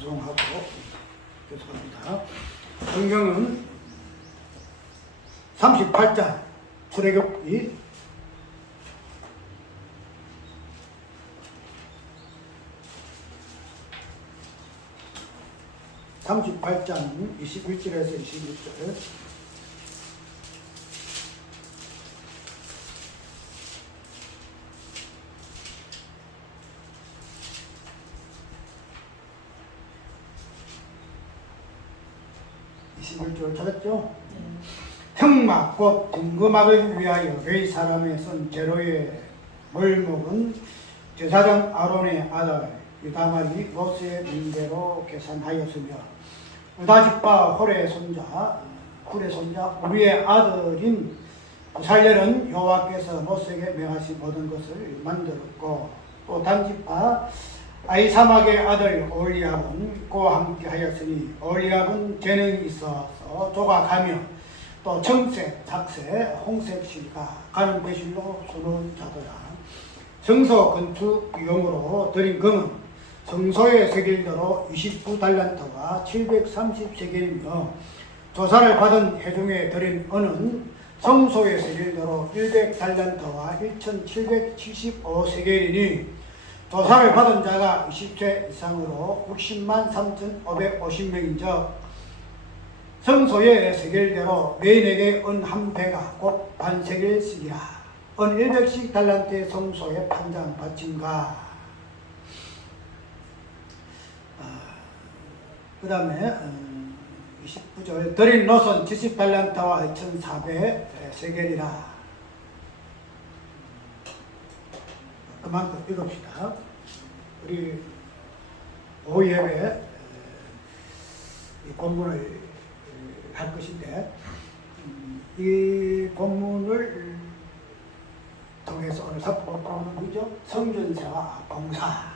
찬송하고 죄송합니다. 성경은 38장 출애굽기 38장 21절에서 26절. 찾았죠? 형막 곧 등거막을 위하여 레위 사람의 손 제로의 몰목은 제사장 아론의 아들 유다말이 모세의 명대로 계산하였으며 우다집과 홀의 손자 우리의 아들인 부살렐은 여호와께서 모세에게 명하신 모든 것을 만들었고 또 단집과 아이사막의 아들 올리압은 그와 함께 하였으니 올리압은 재능이 있어서 조각하며 또 청색, 작색, 홍색 실과 가는 배실로 수놓은 자더라. 성소 건축용으로 드린 금은 성소의 세겔대로 29달란트와 730세겔이며 조사를 받은 회중에 드린 은은 성소의 세겔대로 100달란트와 1775세겔이니 조사를 받은 자가 20세 이상으로 60만 3,550명인즉 성소의 세겔대로 메인에게 은 한 배가 곧 반세겔씩이라 은 100씩 달란트의 성소에 판장 바친가. 그 다음에 29절 드린 노선 70달란트와 2,400세겔이라. 그만큼 읽읍시다. 우리 오후 예배 이 본문을 할 것인데 이 본문을 통해서 오늘 삽입하는 거죠. 성전세와 봉사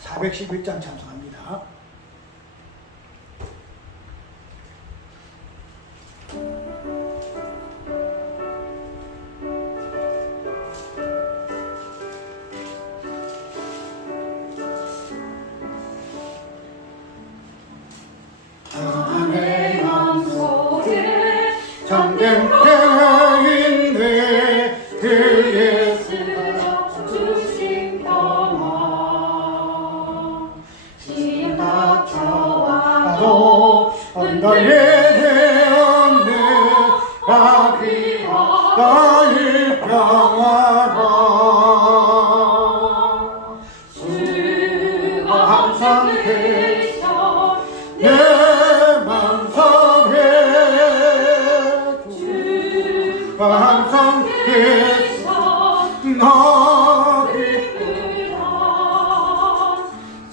411장 찬송합니다. 참된 평화인데 그 예수 주신 평화 시험 닥쳐와도 언덕에 되었네 아기와 나의 평화가 주가 항상 계셔 내 맘속에 항상 계셔 너 기쁘다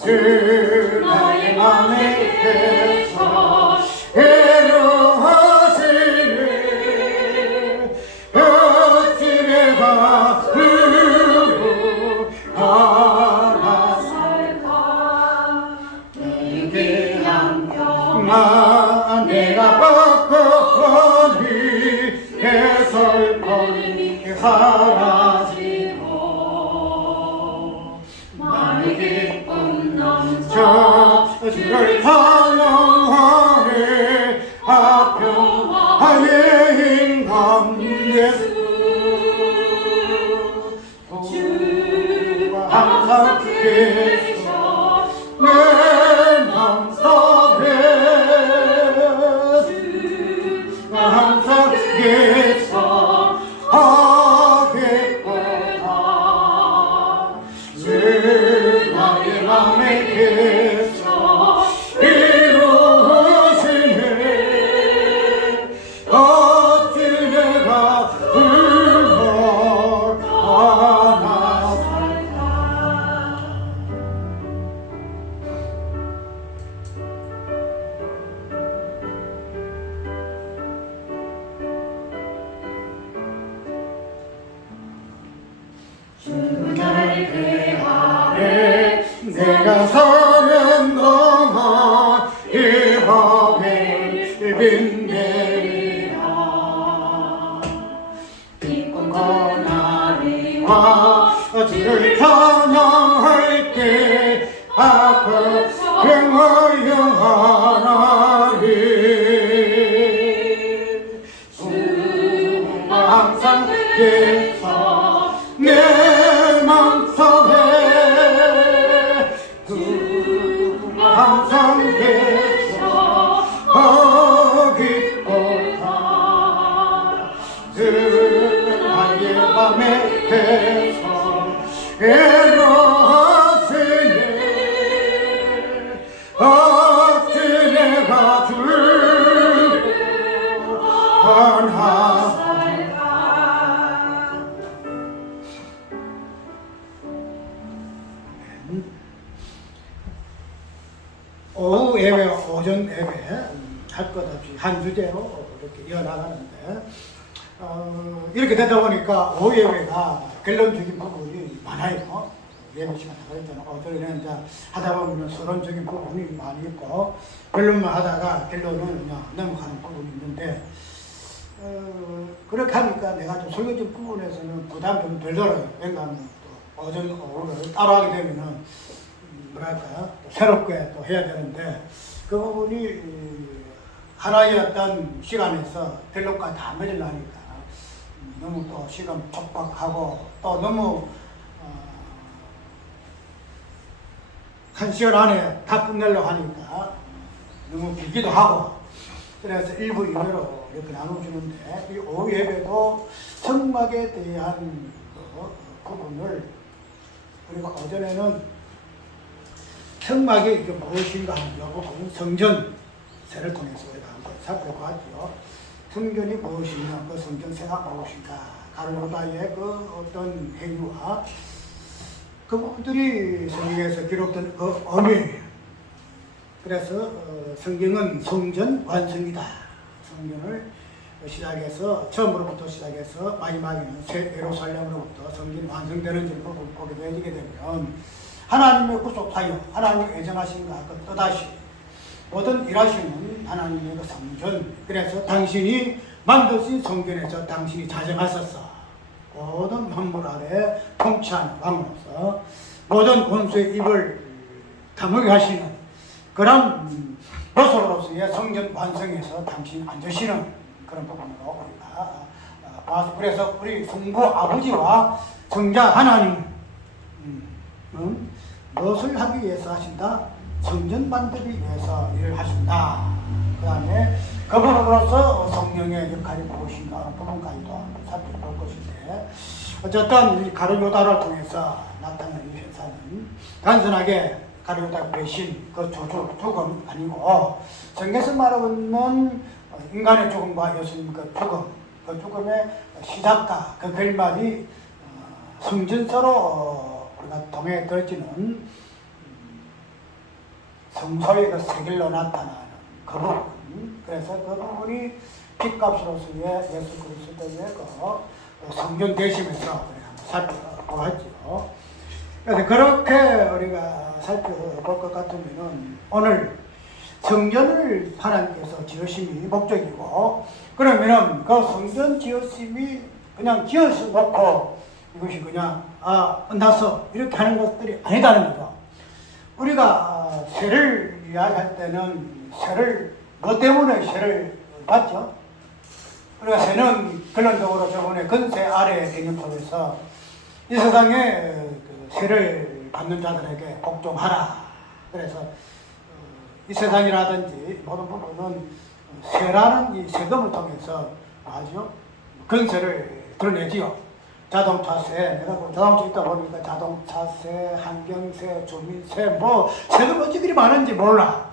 주 나의 맘에 계셔 애로하시네 어찌 내가 그로 하나 살까 내게 한 평화 내가 바꿔니 해설권이 사라지고 마음의 기쁨 넘쳐 주를 찬양하네 평화의 인감 예수 주가 항상 계셔 내 맘속에 주가 항상 계셔 하겠구나 주 나의 맘에 계셔 이루시네 어찌 내가 그걸 하나 살까. 주를 대하네 내가 서는 동안 이 법을 빛내리라 기쁨 고난이와 주를 찬양할 때 아그 평화영하나니 주가 항상 계셔 내 맘속에 주가 항상 계셔 기뻐라 그날의 밤에 해서 애로하시네 어찌 내가 불안하리까 오후 예배, 오전 예배 할 것 없이 한 주제로 이렇게 이어나가는데 이렇게 되다 보니까 오후 예배가 결론적인 부분이 많아요. 예배 시간 나갈 때는 오전에는 이제 하다 보면 서론적인 부분이 많이 있고 결론만 하다가 결론을 그냥 넘어가는 부분이 있는데 그렇게 하니까 내가 좀 설교적 부분에서는 부담이 좀 덜 들어요. 왜냐하면 또 오전 오후를 따로 하게 되면은 뭐랄까 새롭게 또 해야 되는데 그 부분이 하나의 어떤 시간에서 결론까지 다 맺으려니까 너무 또 시간 촉박하고 또 너무 한 시간 안에 다 끝내려고 하니까 너무 길기도 하고 그래서 1부 2부로 이렇게 나눠주는데 이 오후 예배도 성막에 대한 부분을 그리고 어전에는 성막이 이게 무엇인가 하는 부분 성전세를 통해서 우리가 한번 살펴봤죠. 성전이 무엇이냐, 그 성전세가 무엇인가, 가룟유다의 그 어떤 행위와 그 부분들이 성경에서 기록된 그 의미. 그래서 성경은 성전 완성이다. 성전을 시작해서 처음으로부터 시작해서 마지막에는 새 예루살렘으로부터 성전이 완성되는 부분을 보게 되게 되면 하나님의 구속하여 하나님의 애정하신가 그 또다시 모든 일하시는 하나님의 그 성전. 그래서 당신이 만드신 성전에서 당신이 자정하셨어. 모든 만물 아래 통치하는 왕으로서 모든 권수의 입을 다물게 하시는 그런 모습으로서의 성전 완성에서 당신이 앉으시는 그런 부분으로 우리가 봐서 그래서 우리 성부 아버지와 성자 하나님은 무엇을 하기 위해서 하신다? 성전 만들기 위해서 일을 하신다. 그 다음에 그 부분으로서 성령의 역할이 무엇인가 하는 부분까지도 살펴볼 것인데 어쨌든 이 가룟유다를 통해서 나타나는 이 현상은 단순하게 가룟유다 배신, 그 죽음 아니고 성경에서 말하고 있는 인간의 죽음과 예수님 그 죽음, 그 죽음의 시작과 그 결말이 성전서로 우리가 통해 들어지는 성소의 그 세길로 나타나는 그 부분. 그래서 그 부분이 핏값으로서의 예수 그리스도의 그 성전 되시면서 우리가 한번 살펴보았죠. 그래서 그렇게 우리가 살펴볼 것 같으면은 오늘 성전을 하나님께서 지으심이 목적이고 그러면은 그 성전 지으심이 그냥 지어서 놓고 이것이 그냥 끝났어 이렇게 하는 것들이 아니다는 거죠. 우리가 세를 이야기할 때는 세를 뭐 때문에 세를 받죠? 우리가 세는 결론적으로 저번에 근세 아래 개념 속에서 이 세상에 그 세를 받는 자들에게 복종하라. 그래서 이 세상이라든지 모든 부분은 세라는 이 세금을 통해서 하죠. 근세를 드러내지요. 자동차세, 내가 자동차 있다 보니까 자동차세, 환경세, 주민세, 뭐 세금 어찌 많은지 몰라.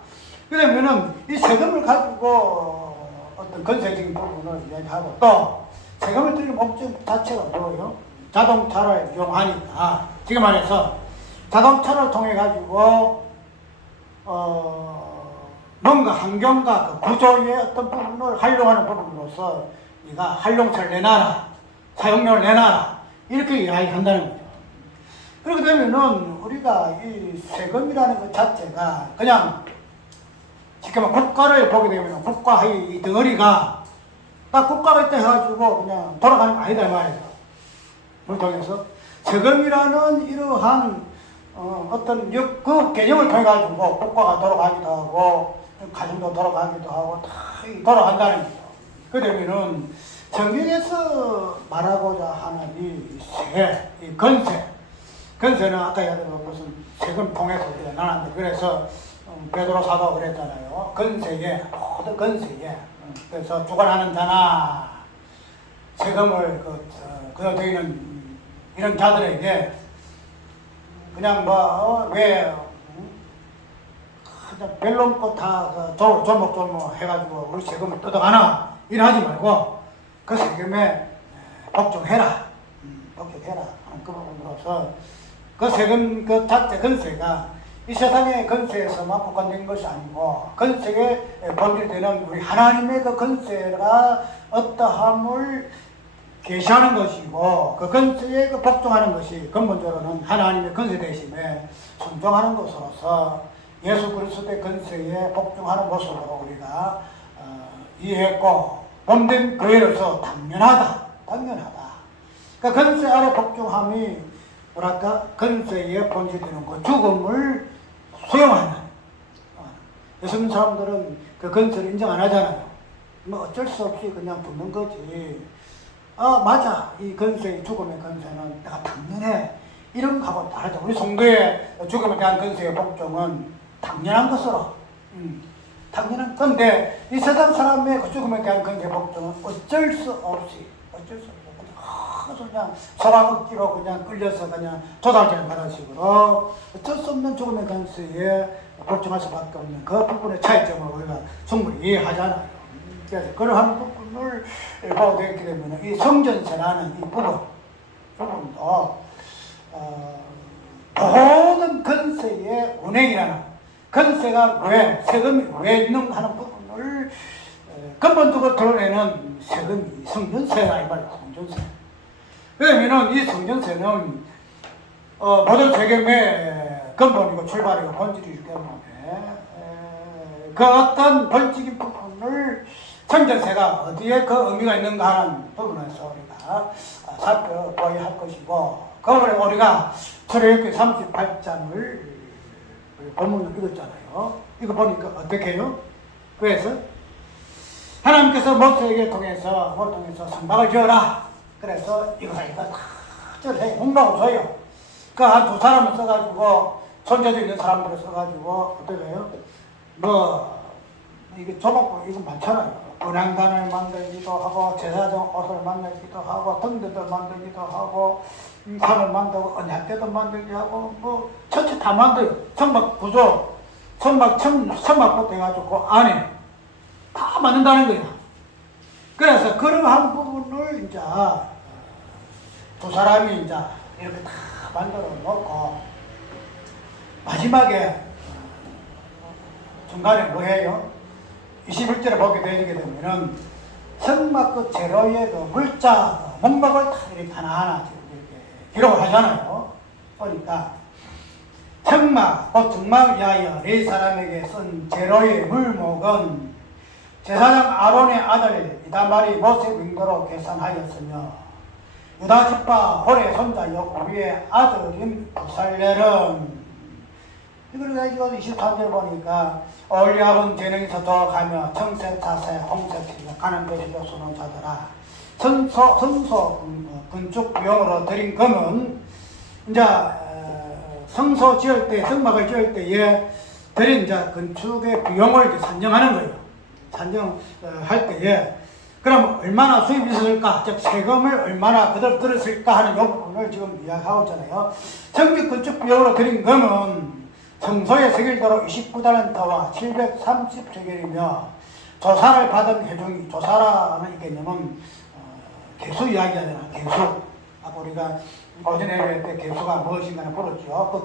그러면은 이 세금을 가지고 어떤 건세적인 부분을 이야기하고 또 세금을 들이는 목적 자체가 뭐예요? 자동차를 이용하니까 지금 말해서 자동차를 통해 가지고 뭔가 환경과 그 구조의 어떤 부분을 활용하는 부분으로서 네가 활용차를 내놔라, 사용료를 내놔라 이렇게 이야기한다는 거죠. 그렇게 되면은 우리가 이 세금이라는 것 자체가 그냥 쉽게 말해 국가를 보게 되면 국가의 이 덩어리가 딱 국가가 있다 해가지고 그냥 돌아가는 거 아니다 말이죠. 그걸 통해서 세금이라는 이러한 어떤 그 개념을 통해 가지고 국가가 돌아가기도 하고 가정도 돌아가기도 하고 다 돌아간다는 거죠. 그러면은 성경에서 말하고자 하는 이 세, 이 건세는 아까 얘기한 무슨 세금 통해서 우리가 나눴는데 그래서 베드로 사도가 그랬잖아요. 건세에 모든 건세에 그래서 주관하는 자나 세금을 되는 이런 자들에게 그냥 왜 그냥 별로 다 조목조목 해가지고 우리 세금을 뜯어가나 이러지 말고 그 세금에 복종해라 복종해라 하는 그 부분으로서 그 세금 그 자체 건세가 이 세상의 건세에서만 국한된 것이 아니고 건세에 본질되는 우리 하나님의 그 건세가 어떠함을 계시하는 것이고 그 건세에 그 복종하는 것이 근본적으로는 하나님의 건세 대심에 순종하는 것으로서 예수 그리스도의 건세에 복종하는 모습으로 우리가 이해했고 본된 그에로서 당연하다. 그 건세 아래 복종함이 뭐랄까 건세에 본질되는 그 죽음을 수용하는 요즘 사람들은 그 건세를 인정 안 하잖아요. 뭐 어쩔 수 없이 그냥 붙는 거지. 맞아. 이 건세, 죽음의 건세는 내가 당연해. 이런 거하고 다르죠. 우리 성도의 죽음에 대한 건세의 복종은 당연한 것으로. 당연한 건데, 이 세상 사람의 그 죽음에 대한 건세 복종은 어쩔 수 없이. 그냥 소방 억지로 그냥 끌려서 그냥 조달되는 그런 식으로 어쩔 수 없는 죽음의 건세에 복종할 수밖에 없는 그 부분의 차이점을 우리가 충분히 이해하잖아요. 그래서 그러한 부분을 보게 되게 되면 이 성전세라는 이 부분도 모든 건세의 운행이라는 건세가 왜 세금이 왜 있는 하는 부분을 근본적으로 드러내는 세금이 성전세라 이 말이에요. 성전세. 왜냐면은 이 성전세는 모든 세금의 근본이고 출발이고 본질이기 때문에 그 어떤 본질적인 부분을 성전세가 어디에 그 의미가 있는가 하는 부분에서 우리가 살펴봐야 할 것이고 그거를 우리가 출애굽기 38장을 본문을 읽었잖아요. 이거 보니까 어떻게 해요? 그래서 하나님께서 모세에게 통해서 성막을 지어라. 그래서 이것을 다 해 홍보하고 줘요. 그 한 두 사람을 써가지고 손재주 있는 사람들을 써가지고 어떻게 해요? 이게 조목도 이거 많잖아요. 은행단을 만들기도 하고 제사장 옷을 만들기도 하고 등대들 만들기도 하고 산을 만들고 언약대도 만들기도 하고 전체 다 만들어요. 성막 구조, 성막부터 해가지고 그 안에 다 만든다는 거예요. 그래서 그러한 부분을 이제 두 사람이 이제 이렇게 다 만들어 놓고 마지막에 중간에 뭐 해요? 21절에 보게 되게 되면은 성막 그 재료의 그 물자 목록을 다 이렇게 하나하나 이렇게 기록을 하잖아요. 보니까 성막 곧 정막을 위하여 네 사람에게 쓴 재료의 물목은 제사장 아론의 아들 이다말이 모세 명도로 계산하였으며 유다 지파 홀의 손자 요우리의 아들인 부살렐은 이걸 가지고 23절 보니까 올리압은 재능에서 도와가며 청색, 자세, 홍색, 가는 것이로 쓰는 자들아 성소 건축 비용으로 드린 금은 이제 성소 지을 때 성막을 지을 때에 드린 이제 건축의 비용을 이제 산정하는 거예요. 산정할 때에 그럼 얼마나 수입이 있었을까? 즉 세금을 얼마나 그대로 들었을까 하는 이 부분을 지금 이야기하고 있잖아요. 정규 건축 비용으로 드린 금은 성소의 세겔대로 29달란트와 730세겔이며 조사를 받은 회중이 조사라는 이 개념은 개수 이야기하잖아요. 개수. 아까 우리가 오전에 할 때 개수가 무엇인가를 물었죠. 그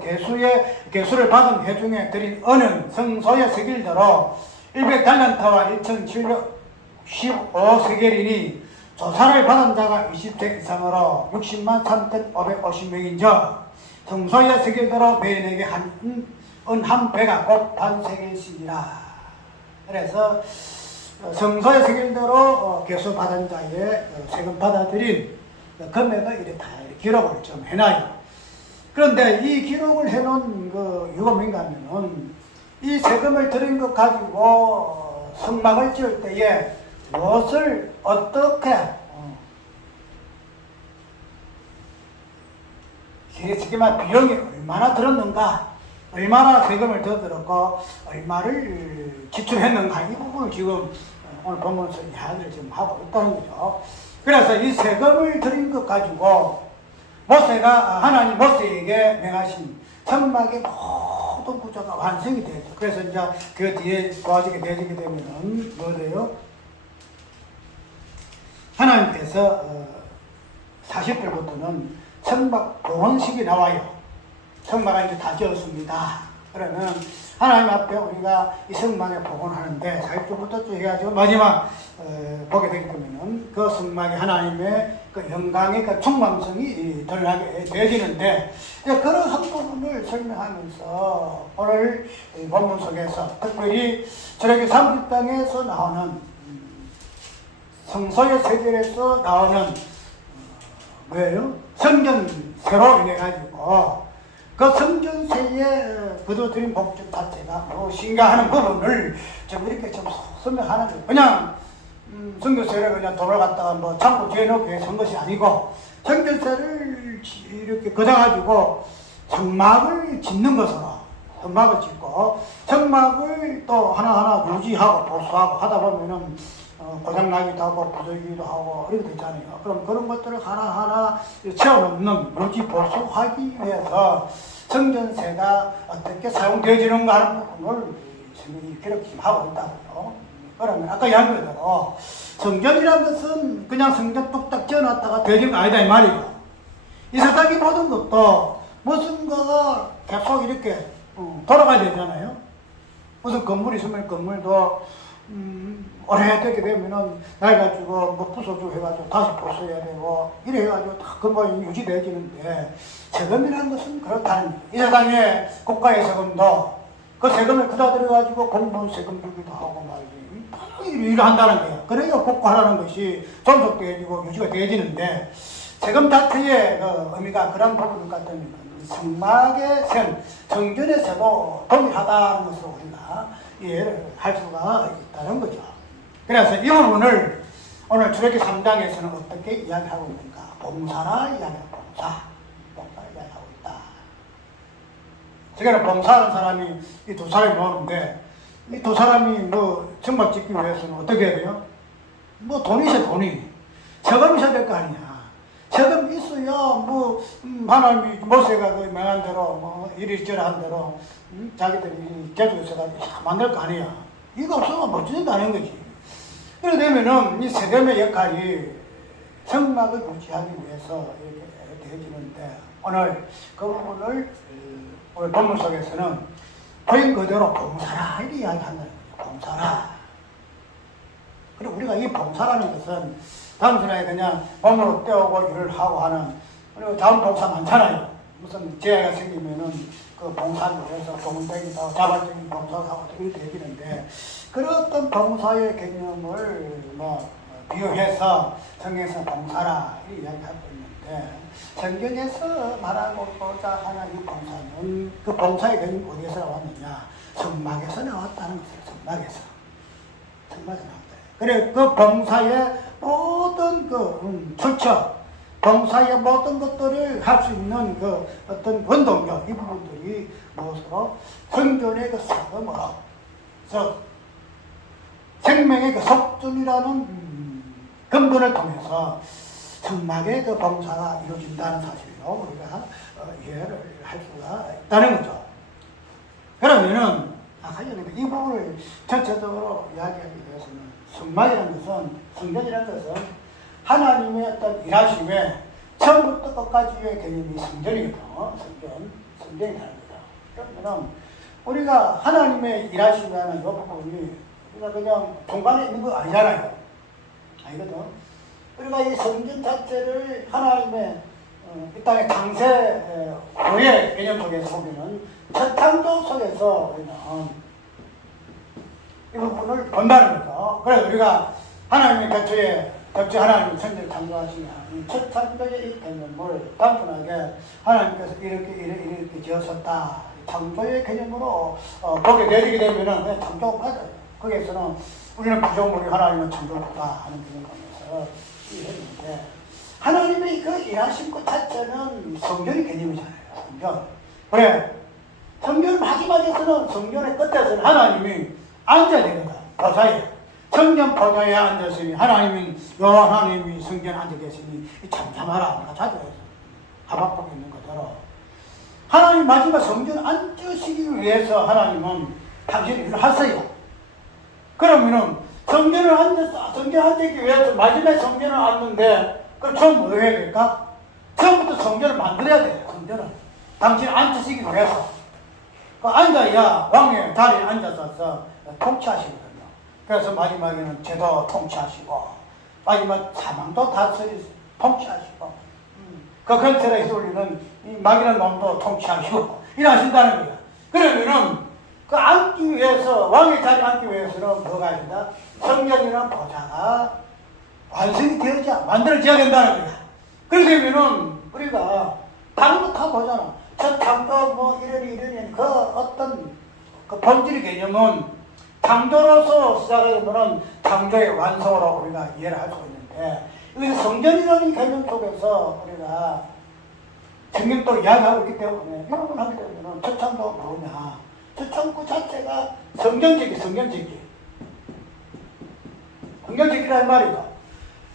개수를 받은 회중에 드린 은은 성소의 세겔대로 100달란트와 1715세겔이니 조사를 받은 자가 20세 이상으로 60만 3,550명인저 성소의 세겔대로 매인에게 한 배가 곧 반세겔씩이라. 그래서 성소의 세겔대로 개수 받은 자의 세금 받아들인 금액을 이렇게 다 기록을 좀 해놔요. 그런데 이 기록을 해놓은 그 이유가 뭔가 하면은 이 세금을 들인 것 가지고 성막을 지을 때에 무엇을 어떻게 시기만 비용이 얼마나 들었는가, 얼마나 세금을 더 들었고 얼마를 지출했는가, 이 부분을 지금 오늘 본문에서 이야기를 지금 하고 있다는 거죠. 그래서 이 세금을 들인 것 가지고 모세가 하나님 모세에게 명하신 천막의 모든 구조가 완성이 되죠. 그래서 이제 그 뒤에 도와지게 되게 되면은 뭐래요? 하나님께서 40절부터는 천막 복원식이 나와요. 천막을 이제 다 지었습니다. 그러면 하나님 앞에 우리가 이 성막에 복원하는데 40절부터 쭉 해가지고 마지막 보게 되기 때문에 그 성막이 하나님의 그 영광의 그 충만성이 드러나게 되어지는데, 그런 한 부분을 설명하면서 오늘 본문 속에서 특별히 출애굽기 30장에서 나오는 성소의 세절에서 나오는 뭐예요? 성전세로 인해 가지고 그 성전세에 거둬들인 목적 자체가 무엇인가 하는 부분을 좀 이렇게 좀 설명하는 거예요. 그냥 성전세를 그냥 돈을 갖다가 뭐 창고 지어놓고 해서 한 것이 아니고, 성전세를 이렇게 걷어가지고 성막을 짓는 것으로 성막을 짓고, 성막을 또 하나하나 유지하고 보수하고 하다 보면은 고장나기도 하고 부서지기도 하고 이렇게 되잖아요. 그럼 그런 것들을 하나하나 채워놓는 유지 보수하기 위해서 성전세가 어떻게 사용되어지는가 하는 부분을 성경이 기록 좀 하고 있다고요. 그러면 아까 이야기한 대로 성전이라는 것은 그냥 성전 뚝딱 지어놨다가 되는 거 아니다 이 말이고, 이 세상의 모든 것도 무슨 거가 계속 이렇게 돌아가야 되잖아요. 무슨 건물이 있으면 건물도 오래되게 되면은 낡아지고 뭐 부숴주고 해가지고 다시 보수해야 되고 이래 해가지고 다 건물이 유지되어지는데, 세금이라는 것은 그렇다는 거예요. 이 세상에 국가의 세금도 그 세금을 그다 들여가지고 공무원 세금 주기도 하고 말이지, 일을 한다는 거예요. 그래야 국가라는 것이 존속되어지고 유지가 되어지는데, 세금 자체의 그 의미가 그런 부분을 갖다니까 성막의 셈, 성전의 세도 동일하다는 것을 우리가 이해를 할 수가 있다는 거죠. 그래서 이 부분을 오늘 출애굽기 3장에서는 어떻게 이야기하고 있는가? 봉사라 이야기하고 봉사를 이야기하고 있다. 지금 봉사하는 사람이 이 두 사람이 나오는데, 이 두 사람이 뭐 정말 짓기 위해서는 어떻게 해야 돼요? 뭐 돈이 있어야 돈이. 세금이 있어야 될 거 아니야. 세금 있어야 뭐 하나님이 모세가 그 명한 대로 뭐 이리저리 한 대로 자기들이 제주에서 만들 거 아니야. 이거 없으면 못 짓는다는 거지. 그래 되면은 이 세금의 역할이 성막을 유지하기 위해서 이렇게 되어지는데, 오늘 그 부분을 오늘 본문 속에서는 보인 그대로 봉사라 이렇게 이야기한다는 거죠. 봉사라. 그리고 우리가 이 봉사라는 것은 단순하게 그냥 몸으로 떼오고 일을 하고 하는, 그리고 다음 봉사 많잖아요. 무슨 재해가 생기면은 그 봉사를 해서 공대기도 하고 자발적인 봉사도 하고 이렇게 되기는데, 그런 어떤 봉사의 개념을 뭐 비유해서 성경에서 봉사라 이렇게 이야기하고 있는데, 성경에서 말하고자 하는 이 봉사는 그 봉사의 개념이 어디에서 나왔느냐? 성막에서 나왔다는 것이에요. 성막에서 나왔다. 그래 그 봉사의 모든 그 출처, 봉사의 모든 것들을 할 수 있는 그 어떤 원동력, 이 부분들이 무엇으로? 성전의 그 세금으로, 생명의 그 속전이라는 근본을 통해서 성막의 그 봉사가 이루어진다는 사실로 우리가 이해를 할 수가 있다는 거죠. 그러면은 이 부분을 전체적으로 이야기하기 위해서는 성막이라는 것은, 성전이라는 것은 하나님의 어떤 일하심에 처음부터 끝까지의 개념이 성전이거든요. 성전이라는 거죠. 그러면 우리가 하나님의 일하심이라는 이 부분이 우리가 그냥 중간에 있는 거 아니잖아요. 아니거든. 우리가 이 성전 자체를 하나님의 이 땅의 창세 후의 개념 속에서 보면은 첫 창조 속에서 우리는 이 부분을 본다는 거죠. 그래서 우리가 하나님의 곁에 갑자기 하나님이 천지를 창조하시냐. 이 첫 창조의 이 개념을 단순하게 하나님께서 이렇게 지었었다. 창조의 개념으로 보게 내리게 되면은 그냥 창조가 맞아요. 거기에서는 우리는 구조물이 하나님은 창조했다 하는 개념을 이해했는데 하나님의 그 일하신 것 자체는 성전의 개념이잖아요. 성전. 그래. 성전 마지막에서는 성전의 끝에서는 하나님이 앉아야 되거든. 보좌에. 성전 보좌에 앉았으니 하나님은 여호와 하나님이 성전에 앉아 계시니 잠잠하라. 내가 자주 해서 하박국에 있는 것대로 하나님 마지막 성전 앉으시기 위해서 하나님은 당신이 일을 하세요. 그러면은 성전을 앉아서 성전 앉기 위해서 마지막 성전을 앉는데 그럼 처음 뭐 해야 될까? 처음부터 성전을 만들어야 돼요. 성전을 당신이 앉으시기 위해서 그 앉아야 왕의 자리에 앉아서 통치하시거든요. 그래서 마지막에는 제도 통치하시고 마지막 사망도 다스리 통치하시고 그 근처에 휘둘리는 이 마귀는 놈도 통치하시고 일하신다는 거야. 그러면은 그 앉기 위해서 왕의 자리에 앉기 위해서는 뭐가 된다? 성전이나 보좌가 완성이 되어야 만들어져야 된다는 거야. 그러면은 우리가 다른 거 다 보잖아. 첫 창조 뭐 이러니 그 어떤 그 본질의 개념은 창조로서 시작하면은 창조의 완성으로 우리가 이해를 할 수 있는데 여기서 성전이라는 개념 속에서 우리가 성경도 이야기하고 있기 때문에 이런 걸 하게 되면은 첫 창조가 뭐냐? 첫 창조 자체가 성전짓기, 성전짓기라는 말이다.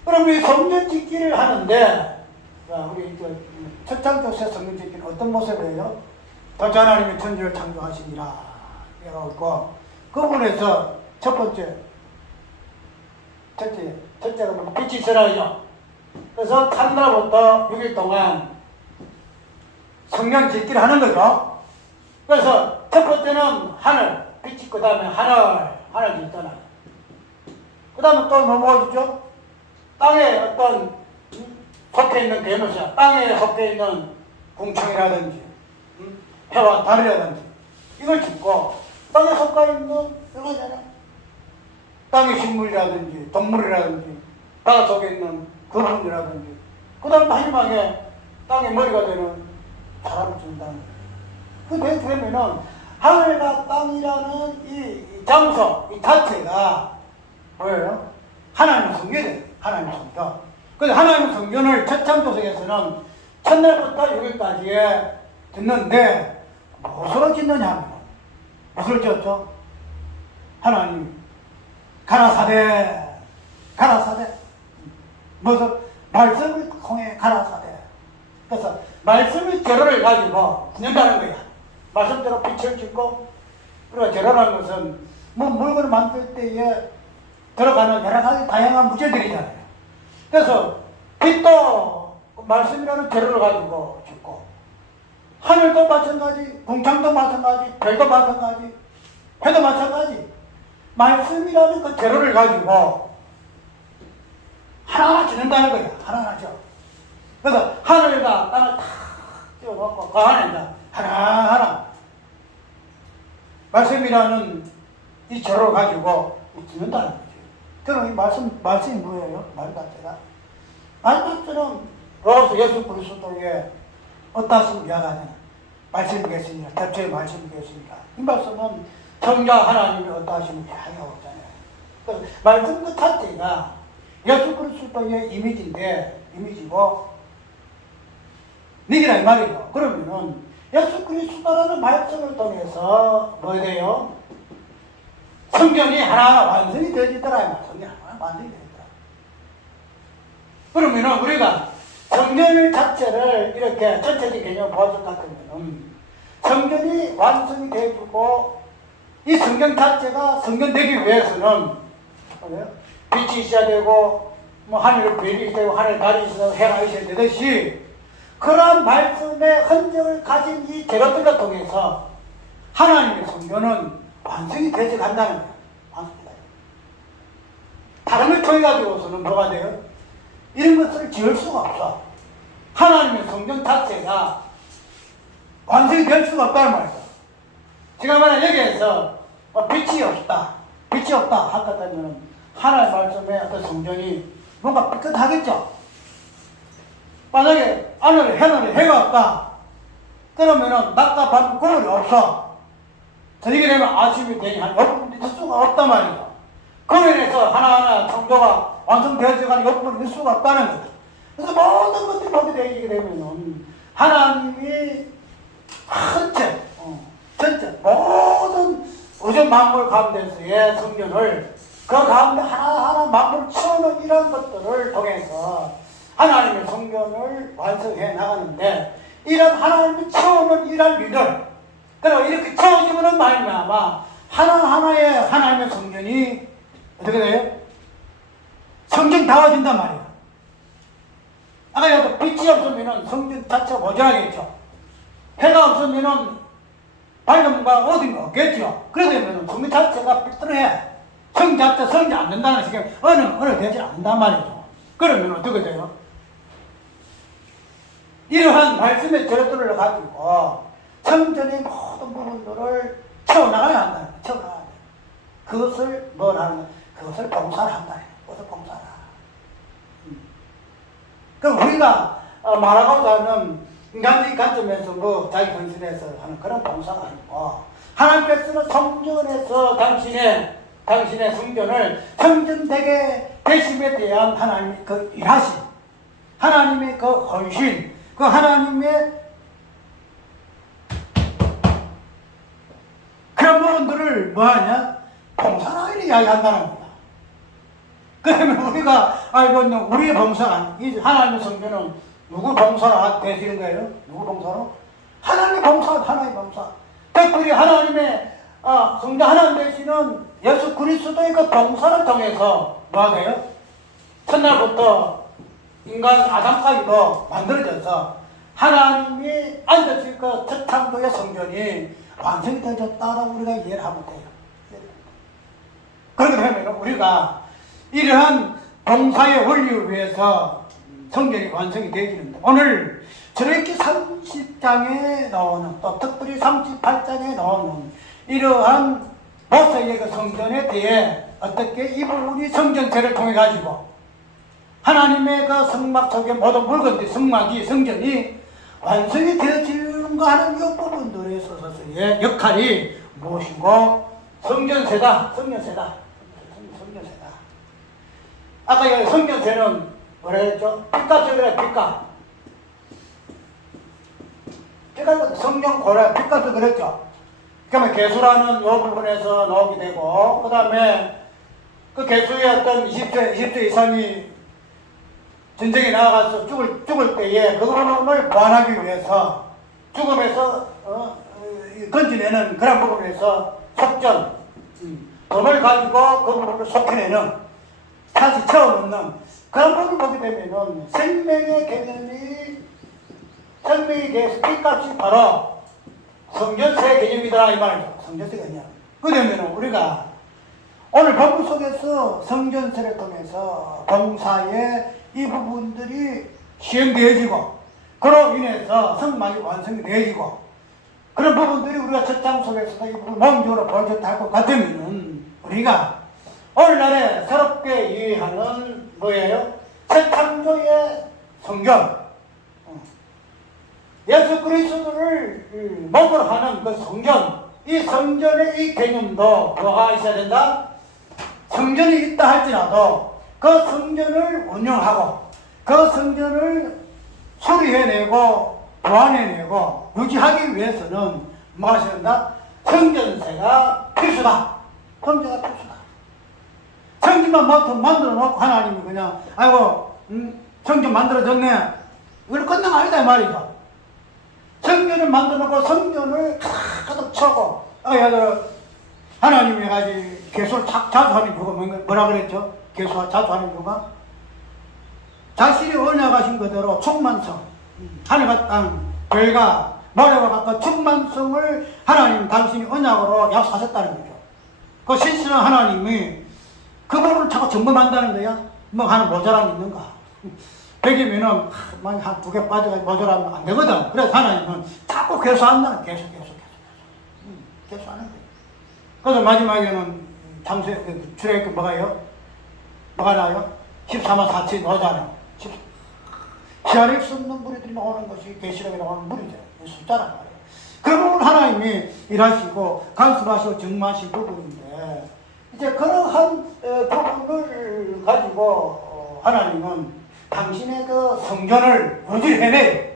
그럼 이 성전짓기를 하는데 우리 첫 창조세 성전짓기는 어떤 모습이에요? 보좌 하나님이 천지를 창조하시니라 이라고 있고 그 부분에서 첫째가 뭐 빛이 있으라죠. 그래서 하늘로부터 6일 동안 성령 짓기를 하는 거죠. 그래서 첫 번째는 하늘, 빛이 있고, 그 다음에 하늘 있잖아요. 그 다음에 또 뭐 보여주죠? 땅에 어떤 속해 있는 괴물이야. 땅에 속해 있는 궁창이라든지, 해와 달이라든지, 이걸 짓고, 땅에 속해 있는 이거잖아. 땅의 식물이라든지, 동물이라든지, 땅 속에 있는 거북이라든지, 그 다음 마지막에 땅에 머리가 되는 사람을 준다는 거예요. 그러면은 하늘과 땅이라는 이 장소, 이 자체가 뭐예요? 하나님의 성전이에요. 하나님의 성전. 그래서 하나님의 성전을 첫 창조석에서는 첫날부터 6일까지에 짓는데 무엇으로 짓느냐? 무엇을 지었죠? 하나님 가라사대. 무슨 말씀을 통해 가라사대. 그래서 말씀의 재료를 가지고 짓는다는 거야. 말씀대로 빛을 짓고, 우리가 재료라는 것은 뭐 물건을 만들 때에 들어가는 여러 가지 다양한 무제들이잖아요. 그래서 빛도 말씀이라는 재료를 가지고 짓고, 하늘도 마찬가지, 궁창도 마찬가지, 별도 마찬가지, 해도 마찬가지. 말씀이라는 그 재료를 가지고 하나하나 짓는다는 거야. 하나하나죠. 그래서 하늘과 땅을 탁 띄워놓고 그 안에 하나하나 말씀이라는 이 재료를 가지고 짓는다는 거죠. 그럼 이 말씀이 뭐예요? 말 자체가? 말 자체는 로스 예수 그리스도의 어떠하신 이야기하는 말씀이 계십니다. 대체의 말씀이 계십니다. 이 말씀은 성자 하나님이 어떠하심을 이야기하고 있잖아요. 그래서 말씀 그 자체가 예수 그리스도의 이미지고 니기라 이 말이죠. 그러면은 예수 그리스도라는 말씀을 통해서 뭐 돼요? 성경이 하나하나 완성이 되어지더라. 성경이 하나하나 완성이 되어지더라. 그러면은 우리가 성경 자체를 이렇게 전체적 개념을 보여줬다 그러면은 성경이 완성이 되어지고 이 성경 자체가 성경되기 위해서는 뭐예요? 빛이 있어야 되고 뭐 하늘에 별이 있어야 되고 하늘에 달이 있어야 되고 해가 있어야 되듯이 그러한 말씀의 흔적을 가진 이 재료들을 통해서 하나님의 성전은 완성이 되지 간다는 거예요. 완성이 돼요. 다른 걸 통해 가지고서는 뭐가 돼요? 이런 것을 지을 수가 없어. 하나님의 성전 자체가 완성이 될 수가 없다는 말이죠. 제가 만약 여기에서 빛이 없다 할 것 같으면 하나님의 말씀에 어떤 성전이 뭔가 삐끗하겠죠? 만약에 하늘에 해가 없다. 그러면은 낮과 밤 구분이 없어. 저녁이 되면 아침이 되니 한 5분 있을 수가 없단 말이죠. 그로 인해서 하나하나 창조가 완성되어져가는 여건이 있을 수가 없다는 거죠. 그래서 모든 것들이 보게 되게 되면은 하나님이 전체 모든 우주 만물 가운데서의 성전을 그 가운데 하나하나 만물을 채우는 이런 것들을 통해서 하나님의 성전을 완성해 나가는데 이런 하나님이 채우는 이런 일들 그리고 이렇게 채워지면은 말미암아 하나하나의 하나님의 성전이 어떻게 돼요? 성전다워진단 말이에요. 아까 여기 빛이 없으면은 성전 자체가 모자라겠죠. 해가 없으면은 밝음과 어딘가 없겠죠. 그러면 성전 자체가 삐뚤해. 성 자체 성이 안 된다는 식의 어느 되지 않는단 말이죠. 그러면 어떻게 돼요? 이러한 말씀의 저것들을 가지고 성전의 모든 부분들을 채워나가야 한다는 거예요. 채워나가야 돼요. 그것을 뭘 하는 거예요? 그것을 봉사를 한다는 거예요. 그것을 봉사를. 그럼 우리가 말하고자 하는 인간적인 관점에서 뭐 자기 헌신에서 하는 그런 봉사가 아니고 하나님께서는 성전에서 당신의 성전을 성전되게 되심에 대한 하나님의 그 일하심 하나님의 그 헌신 그 하나님의 그런 부분들을 뭐하냐? 봉사를 이야기한다는 겁니다. 그러면 우리가 알고 있는 우리의 봉사가 이 하나님의 성전은 누구 봉사가 되시는 거예요? 누구 봉사로? 하나님의 봉사, 하나님의 봉사. 특별히 하나님의 성자 하나님 되시는 예수 그리스도의 그 봉사를 통해서 뭐가 돼요? 첫날부터 인간 아담까지도 만들어져서 하나님이 앉으실 그 첫 창조의 성전이 완성이 되어졌다라고 우리가 이해를 하면 돼요. 그렇게 되면 우리가 이러한 봉사의 원리를 위해서 성전이 완성이 되어지는데 오늘 저렇게 30장에 나오는 또 특별히 38장에 나오는 이러한 모세의 그 성전에 대해 어떻게 이 부분이 성전체를 통해 가지고 하나님의 그 성막 속의 모든 물건들 성전이 완성이 되어지는가 하는 이 부분들에 있어서의 역할이 무엇인고 성전세다. 아까 여기 성전세는 뭐라 했죠? 핏값을 그래, 핏값. 성경 고래, 핏값을 그랬죠. 그러면 개수라는 이 부분에서 나오게 되고, 그 다음에 그 개수의 어떤 20세 이상이 전쟁에 나가서 죽을 때에 그 부분을 보완하기 위해서 죽음에서 건져내는 그런 부분에서 속전, 돈을 가지고 그 부분을 속혀내는, 다시 채워넣는 그런 부분을 보게 되면은 생명의 개념이 생명에 대해서 핏값이 바로 성전세 개념이다 이 말이죠. 성전세 개념. 그러면 우리가 오늘 본문 속에서 성전세를 통해서 봉사의 이 부분들이 시행되어지고 그로 인해서 성막이 완성이 되어지고 그런 부분들이 우리가 첫 장 속에서도 이 부분 몸적으로 보여줬다 할 것 같으면은 우리가 오늘날에 새롭게 이해하는 뭐예요? 새 창조의 성전 예수 그리스도를 목으로 하는 그 성전 이 성전의 이 개념도 뭐가 있어야 된다? 성전이 있다 할지라도 그 성전을 운영하고 그 성전을 수리해내고 보완해내고 유지하기 위해서는 뭐 하셔야 된다? 성전세가 필수다. 성전세가 필수다. 성전만 만들어 놓고 하나님이 그냥 아이고 성전 만들어졌네 이걸 끝난 거 아니다 이 말이죠. 성전을 만들어 놓고 성전을 가득 차고 하나님이 가지 개수를 자주 하는 이유가 뭐라 그랬죠? 개수가 자주 하는 이유가 자신이 언약하신 그대로 충만성 하늘과 땅 별과 모래와 같은 충만성을 하나님 당신이 언약으로 약속하셨다는 거죠. 그 신실한 하나님이 그 부분을 자꾸 점검한다는 거야. 뭐 하나 모자람이 있는가? 100이면은 만약 한 2개 빠져가지고 모자라면 안 되거든. 그래서 하나님은 자꾸 계속한다는 계속 계속하는 거예요. 그래서 마지막에는 출애굽기 뭐가요? 뭐가 나요? 14만 4천이 나오잖아요. 헤아릴 수 없는 무리들이 나오는 것이 계시록에 나오는 무리죠. 숫자란 말이에요. 그 부분 하나님이 일하시고 간섭하시고 증마하신 부분인데 이제 그러한 부분을 가지고 하나님은 당신의 그 성전을 유지해내요.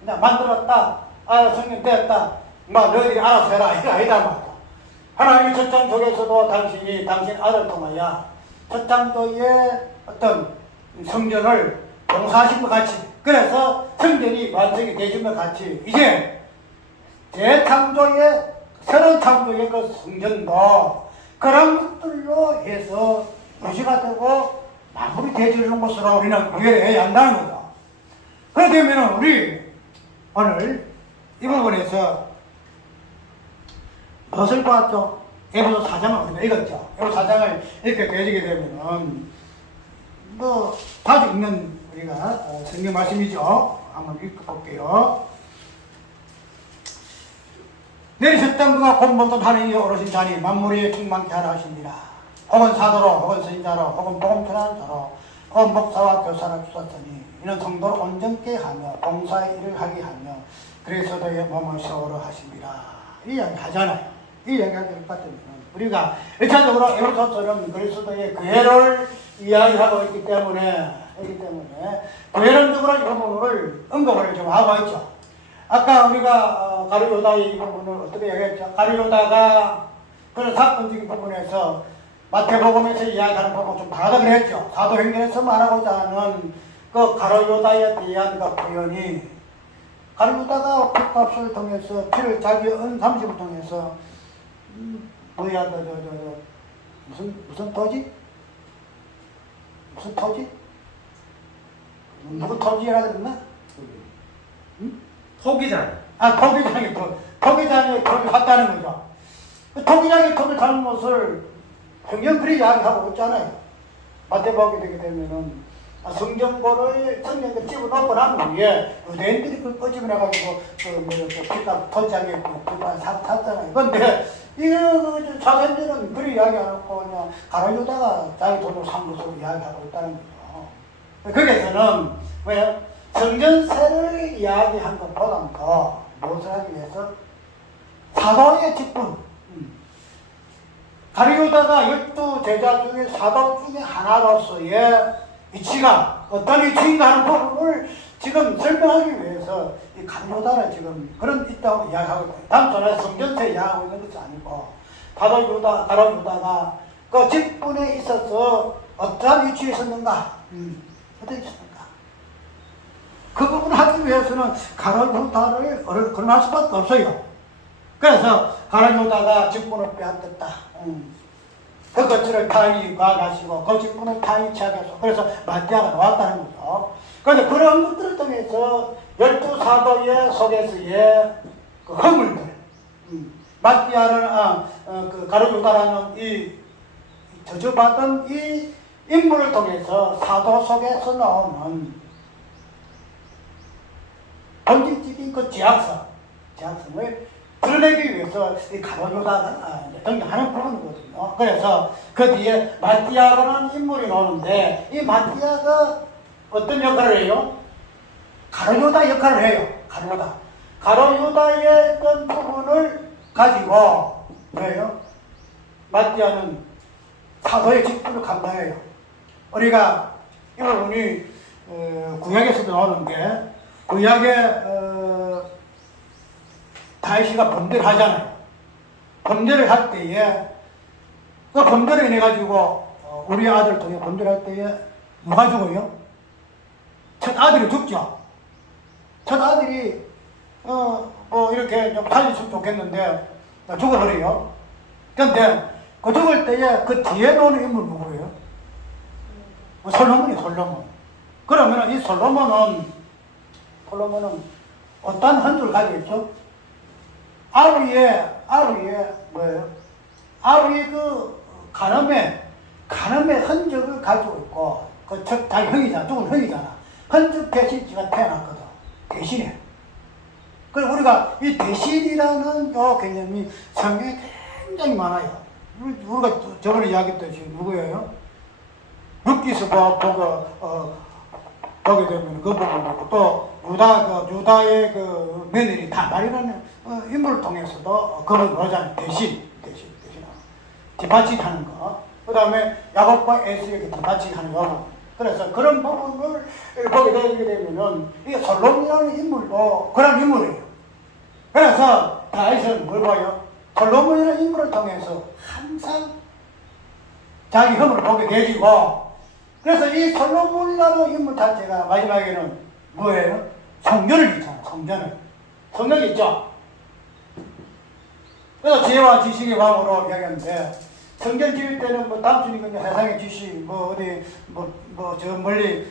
그냥 만들었다, 성전 되었다, 너희들이 알아서 해라, 이거 아니다 말이야. 하나님이 첫 창조에서도 당신이 당신 아들 통하여 첫 창조의 어떤 성전을 봉사하신 것 같이, 그래서 성전이 완성이 되신 것 같이 이제 재창조의 새로운 창조의 그 성전도 그런 것들로 해서 유지가 되고 마무리 되어지는 것으로 우리는 구별해야 한다는 거죠. 그렇게 되면 우리 오늘 이 부분에서 무엇을 보았죠? 에베소 4장을 우리가 읽었죠. 에베소 4장을 이렇게 배지게 되면은 자주 읽는 우리가 성경 말씀이죠. 한번 읽어볼게요. 내리셨던 그가 곧 모든 하느님이 오르신 자니 만물이 충만케 하라 하시니라. 혹은 사도로 혹은 선지자로 혹은 복음 전하는 자로 혹은 목사와 교사를 주셨으니 이는 성도를 온전케 하며 봉사의 일을 하게 하며 그리스도의 몸을 세우려 하십니다. 이 이야기 하잖아요. 이 이야기할 것 같으면 우리가 1차적으로 에베소서는 그리스도의 교회를 이야기하고 있기 때문에 교회론적으로 이 부분을 언급을 좀 하고 있죠. 아까 우리가 가룟 유다의 이 부분을 어떻게 얘기했죠? 가룟 유다가 그런 사건적인 부분에서 마태복음에서 이야기하는 부분 좀 다르다 그랬죠. 사도행전에서 말하고자 하는 그 가룟 유다에 대한 그 표현이 가룟 유다가 핏값을 통해서 피를 자기 은삼십을 통해서 뭐야 무슨 토지? 무슨 토지? 누구 토지라 그랬나? 응? 토기장. 토기장에 돈을 갔다는 거죠. 그 토기장에 돈을 가는 것을 성경 그리 이야기하고 있잖아요. 마태복음에 되게 되면은 성전고를 성전에 집어넣고 난 후에 유대인들이 그걸 꺼집어내가지고 그 토지장에 샀잖아요. 근데 이거 사도행전은 그리 이야기 안 하고 그냥 가룟 유다가 자기 돈으로 산 것으로 이야기하고 있다는 거죠. 거기에서는 왜요? 성전세를 이야기한 것보다는 더 무엇을 하기 위해서 사도의 직분, 가룟 유다가 12제자 중에 사도 중에 하나로서의 위치가 어떤 위치인가 하는 부분을 지금 설명하기 위해서 이 가룟 유다를 지금 그런 있다고 이야기하고 있어요. 단순히 성전세 이야기하고 있는 것이 아니고 가룟 유다가 그 직분에 있어서 어떠한 위치에 있었는가, 어떻게 있었는가. 그 부분을 하기 위해서는 가룟 유다를 거론할 수밖에 없어요. 그래서 가룟 유다가 직분을 빼앗겼다. 그 것들을 타인이 가가시고 그 직분을 타인이 취하겠어. 그래서 마띠아가 나왔다는 거죠. 그래서 그런 것들을 통해서 12사도의 속에서의 그 허물들, 마띠아라는 그 가룟 유다라는 이 저주받은 이 인물을 통해서 사도 속에서 나오는 본질적인 그 제약성을 드러내기 위해서 이 가룟 유다가 등장하는 부분이거든요. 그래서 그 뒤에 마띠아라는 인물이 나오는데 이 마띠아가 어떤 역할을 해요? 가룟 유다 역할을 해요. 가룟 유다의 어떤 부분을 가지고 뭐예요? 마띠아는 사도의 직분을 감당해요. 우리가 이 부분이 구약에서도 나오는데 구약에 다윗이가 범죄를 하잖아요. 범죄를 할 때에 그 범죄를 인해 가지고 우리 아들 통해 범죄를 할 때에 누가 죽어요? 첫 아들이 죽죠. 첫 아들이 이렇게 좀 살렸으면 좋겠는데 죽어버려요. 그런데 그 죽을 때에 그 뒤에 나오는 인물 누구예요? 솔로몬이에요. 솔로몬. 그러면 이 솔로몬은 어떤 흔적을 가지고 있죠? 아우리의 뭐예요? 아우리의 그 간음의 흔적을 가지고 있고, 그 자기 형이잖아, 죽은 형이잖아. 흔적 대신 지가 태어났거든. 대신에. 그래서 우리가 이 대신이라는 요 개념이 성경에 굉장히 많아요. 우리가 저번에 이야기했듯이 누구예요? 룻기서 보게 되면 그 부분이고 또 유다의 그 며느리 다말이라는 인물을 통해서도 그걸 보잖아요. 대신 뒷받치기 하는 거. 그 다음에 야곱과 에스에게 뒷받치기 하는 거. 그래서 그런 부분을 보게 되면은 이 솔로몬이라는 인물도 그런 인물이에요. 그래서 다윗은 뭘 봐요? 솔로몬이라는 인물을 통해서 항상 자기 흠을 보게 되지고, 그래서 이 솔로몬이라는 인물 자체가 마지막에는 뭐예요? 성전을 짓잖아요. 성전이 있죠. 그래서 지혜와 지식의 왕으로 이야기하는데, 성전 지을 때는 뭐 단순히 그냥 세상의 지식, 뭐 어디 저 멀리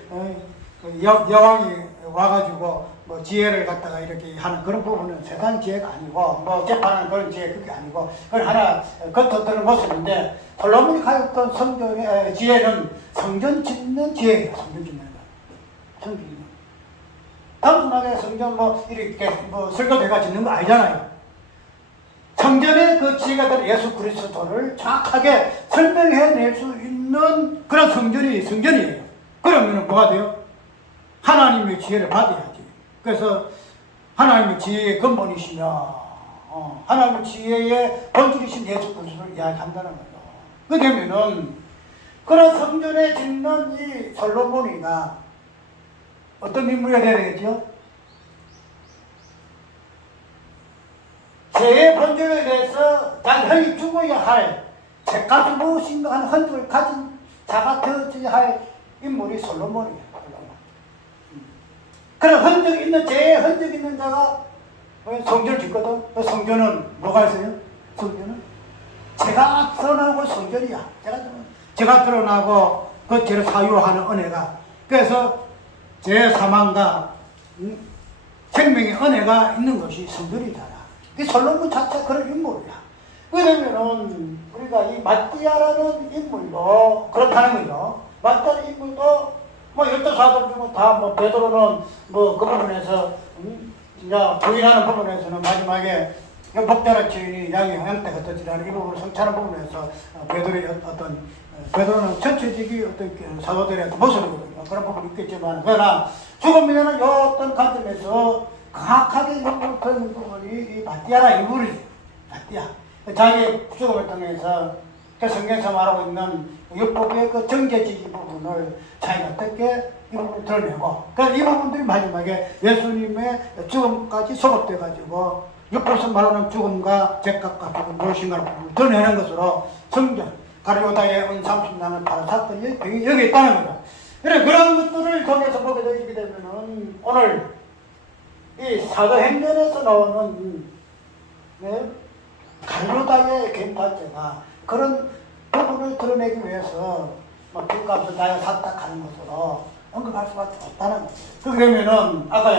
여왕이 와가지고 뭐 지혜를 갖다가 이렇게 하는 그런 부분은 세상 지혜가 아니고, 뭐 재판하는 그런 지혜 그게 아니고, 그건 하나 겉으로는 모습인데, 솔로몬이 가졌던 성전의 지혜는 성전 짓는 지혜예요. 성전 짓는 거. 단순하게 성전 뭐 이렇게 뭐 설교대가 짓는 거 아니잖아요. 성전의 그 지혜가 된 예수 그리스도를 정확하게 설명해낼 수 있는 그런 성전이에요. 그러면 뭐가 돼요? 하나님의 지혜를 받아야지. 그래서 하나님의 지혜의 근본이시며 하나님의 지혜의 본질이신 예수 그리스도를 이야기한다는 거예요. 그렇게 되면은 그런 성전에 짓는 이 솔로몬이가 어떤 인물이 되어야 되겠죠? 죄의 본질에 대해서 단순히 죽어야 할 죄값이 무엇인가 하는 흔적을 가진 자가 되어야 할 인물이 솔로몬이에요. 그런 흔적 있는, 죄의 흔적 있는 자가 성전을 짓거든. 그 성전은 뭐가 있어요? 성전은 죄가 드러나고 성전이야. 죄가 드러나고 그 죄를 사유하는 은혜가. 그래서 죄 사망과 생명의 은혜가 있는 것이 성전이잖아. 이 솔로몬 자체가 그런 인물이야. 그러면은 우리가 이 마띠아라는 인물도 그렇다는 거죠. 마띠아라는 인물도 뭐 12사도 중에 다 뭐 베드로는 뭐 그 부분에서 이제 부인하는 부분에서는 마지막에 복자라 주인이 양의 형태가 어떠지라는 이 부분을 성찰하는 부분에서 베드로는 전체적인 어떤 사도들의 어떤 모습이거든요. 그런 부분이 있겠지만, 그러나 죽음이라는 어떤 관점에서 강하게 연결되는 부분이 이 마띠아라 인물이에요. 마띠아. 자기 죽음을 통해서 그 성경에서 말하고 있는 율법의 그 정죄지기 부분을 자기가 어떻게 이 부분을 드러내고, 그래서 이 부분들이 마지막에 예수님의 죽음까지 소급돼가지고 율법에서 말하는 죽음과 죄값과 죽음 무엇인가를 드러내는 것으로 성전, 가룟유다의 은 30남을 바로 사건이 여기 있다는 거죠. 그래, 그런 것들을 통해서 보게 되게 되면은 오늘 이 사도행전에서 나오는 가룟유다의 갱파죄가 그런 부분을 드러내기 위해서 빚값을 다해 샀다 하는 것으로 언급할 수밖에 없다는 거죠. 그러면은 아까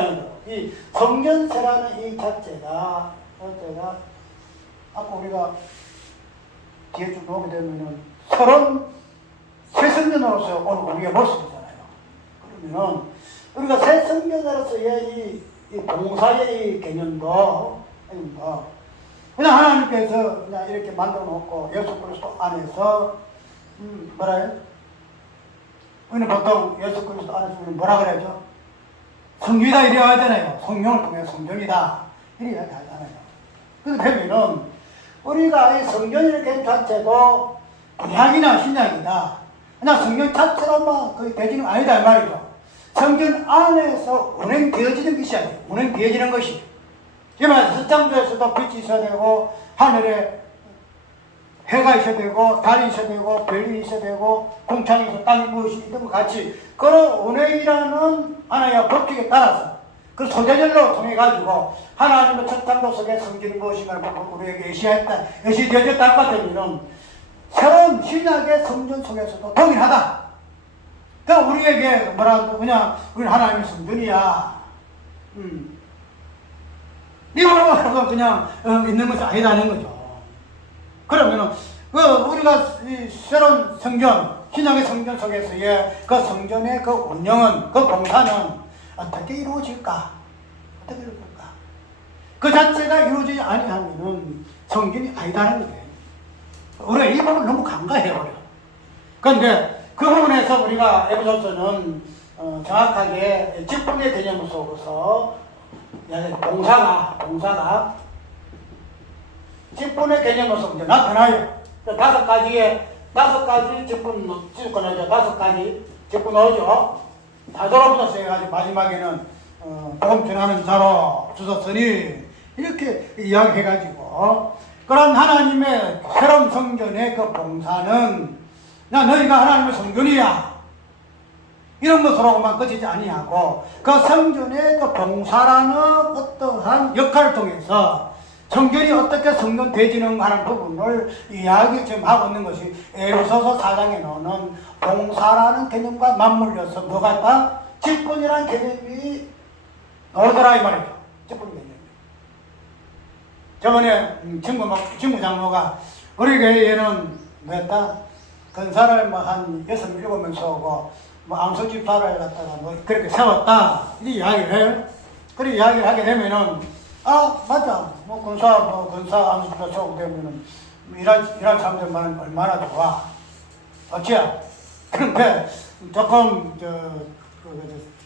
이 성전세라는 이 자체가 아까 우리가 뒤에 쭉 보게 되면은 서론 새 성전으로서 오늘 우리의 모습이잖아요. 그러면은 우리가 새 성전으로서의 이 봉사의 이 개념도 그냥 하나님께서 그냥 이렇게 만들어 놓고 예수 그리스도 안에서 뭐라요? 우리는 보통 예수 그리스도 안에서 우리는 뭐라 그러죠? 성전이다 이래 하잖아요. 성령을 통해 성전이다 이래 하잖아요. 그래서 되면은 우리가 이 성전이라는 자체도 구약이나 신약이다. 그냥 성전 자체로만 거의 되지는 아니다 이 말이죠. 성전 안에서 운행되어지는 것이 아니에요. 운행되어지는 것이. 이 말은 창조에서도 빛이 있어야 되고 하늘에 해가 있어야 되고 달이 있어야 되고 별이 있어야 되고 공창이 있어 땅이 무엇이 있던 것 같이 그런 운행이라는 하나의 법칙에 따라서 그 소재절로 통해 가지고 하나님의 첫 창조 속에 성전이 무엇인가를 우리에게 예시되어졌다 할 것 같으면 새로운 신약의 성전 속에서도 동일하다. 그러니까 우리에게 뭐라고 그냥 우리는 하나님의 성전이야. 이거로 그냥 있는 것이 아니다는 거죠. 그러면은 우리가 이 새로운 성전, 신약의 성전 속에서의 그 성전의 그 운영은, 그 봉사는 어떻게 이루어질까? 어떻게 이루어질까? 그 자체가 이루어지지 아니하면은 성전이 아니다는 거예요. 우리가 이 부분을 너무 간과해버려. 그런데 그 부분에서 우리가 에베소서는 정확하게 직분의 개념 속에서 봉사가 직분의 개념으로서 이제 나타나요. 다섯 가지 직분이죠. 다섯 가지 직분 오죠. 다 돌아붙어서 해가지고 마지막에는 복음 전하는 자로 주셨으니 이렇게 이야기해가지고 그런 하나님의 새로운 성전의 그 봉사는 너희가 하나님의 성전이야 이런 것으로만 끝이지 아니하고 그 성전의 그 봉사라는 어떠한 역할을 통해서 성전이 어떻게 성전되지는 하는 부분을 이야기 지금 하고 있는 것이 에베소서 4장에 나오는 봉사라는 개념과 맞물려서 뭐가 있다? 직분이라는 개념이 나오더라 이 말이죠. 직분 개념이. 저번에 친구 장로가 우리 교회에는 뭐였다? 근사를 한 6, 7명 세우고 암소 집사를 갖다가 그렇게 세웠다 이 이야기를 해요. 그렇게 이야기를 하게 되면은 맞아. 근사 암소 집사 세우게 되면은 일할 사람들만 얼마나 좋아. 어찌야? 그런데 조금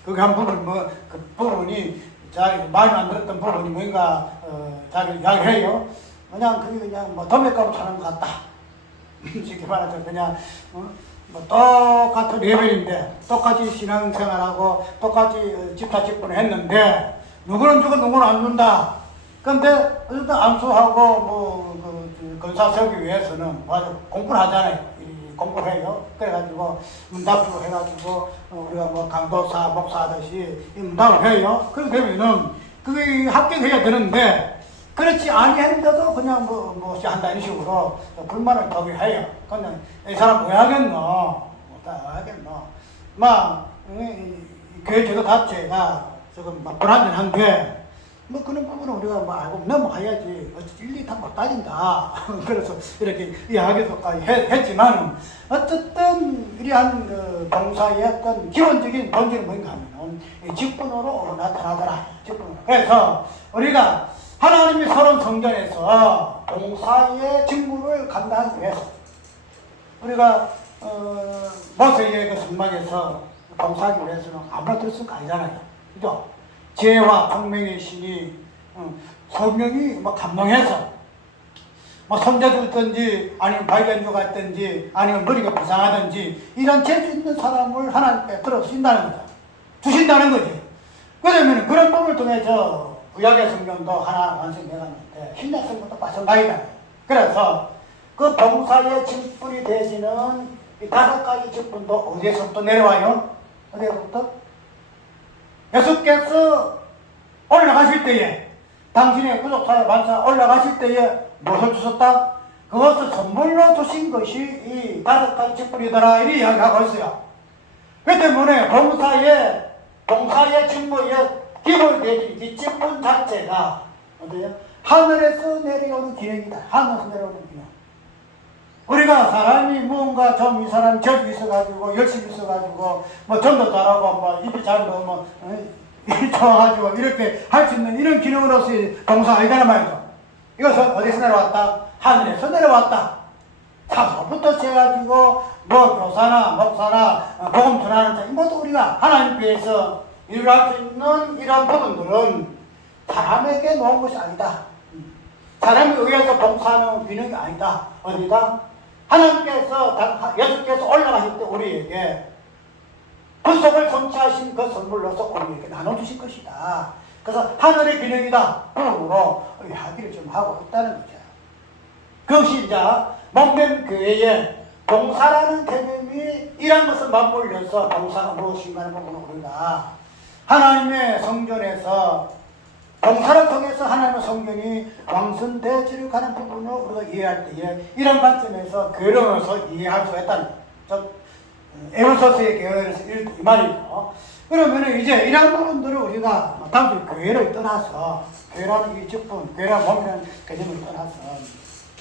그게 한 부분 그 부분이 자기 마음에 안 들었던 부분이 뭔가 자기 이야기해요. 그냥 도매값 사는 것 같다. 쉽게 말해서 그냥 똑같은 레벨인데 똑같이 신앙생활하고 똑같이 집사 직분을 했는데 누구는 주고 누구는 안 준다. 근데 어쨌든 암수하고 건사 세우기 위해서는 공부를 하잖아요. 공부를 해요. 그래가지고 문답으로 해가지고 우리가 강도사, 목사 하듯이 문답을 해요. 그렇게 되면은 그게 합격해야 되는데 그렇지 아니했는데도 그냥 한다 이런 식으로 불만을 더해요. 근데 이 사람 뭐 하겠노? 교회 제도 자체가 조금 불안전한데 그런 부분은 우리가 알고 넘어가야지. 일일이 다 못 따진다. 그래서 이렇게 이야기서까지 했지만 어쨌든 이러한 봉사의 어떤 기본적인 본질은 뭔가 하면 직분으로 나타나더라. 직분으로. 그래서 우리가 하나님의 서론 성전에서 봉사의 직무를 감당하기 위해서 우리가 모세의 그 성막에서 봉사하기 위해서는 아무나 들을 수가 아니잖아요. 그죠? 지혜와 총명의 신이 성령이 감동해서 손자들든지 아니면 발견주가 있든지 아니면 머리가 부상하든지 이런 재주 있는 사람을 하나님께 들어주신다는 거죠. 주신다는 거지. 그러면 그런 부분을 통해서 구약의 성경도 하나 완성되었는데 신약 성경도 마찬가지다. 그래서 그 봉사의 직분이 되지는 이 다섯 가지 직분도 어디에서부터 내려와요? 어디에서부터? 예수께서 올라가실 때에 당신의 구속사의 반사 올라가실 때에 무엇을 주셨다? 그것을 선물로 주신 것이 이 다섯 가지 직분이더라 이렇게 이야기하고 있어요. 그 때문에 봉사의 직무의 기본이 되는 이 직분 자체가 어때요? 하늘에서 내려오는 기능이다. 하늘에서 내려오는 기능. 우리가 사람이 뭔가 좀 이 사람 재주 있어가지고 열심히 있어가지고 전도 잘하고 입이 잘 나오면 일 좋아가지고 이렇게 할 수 있는 이런 기능으로서의 봉사 아니다란 말이죠. 이것은 어디서 내려왔다? 하늘에서 내려왔다. 사서부터 해가지고 교사나 목사나 복음 전하는 자 모두 우리가 하나님께서 일할 수 있는 이런 부분들은 사람에게 놓은 것이 아니다. 사람에 의해서 봉사하는 기능이 아니다. 어디다? 하나님께서 예수께서 올라가실 때 우리에게 구속을 성취하신 그 선물로서 우리에게 나눠주신 것이다. 그래서 하늘의 기능이다. 그러므로 이야기를 좀 하고 있다는 거죠. 그것이 이제 목련 교회에 봉사라는 개념이 이런 것을 맞물려서 봉사가 무엇인가 하는 부분을 우리가 하나님의 성전에서 봉사를 통해서 하나님의 성전이 왕성되어지려 가는 부분을 우리가 이해할 때에 이런 관점에서 교회로서 이해할 수 있다는 거죠. 에베소서의 교회에서 이 말이죠. 그러면 이제 이런 부분들을 우리가 다음 주에 교회를 떠나서 교회라는 이 직분, 교회라는 몸이라는 개념을 떠나서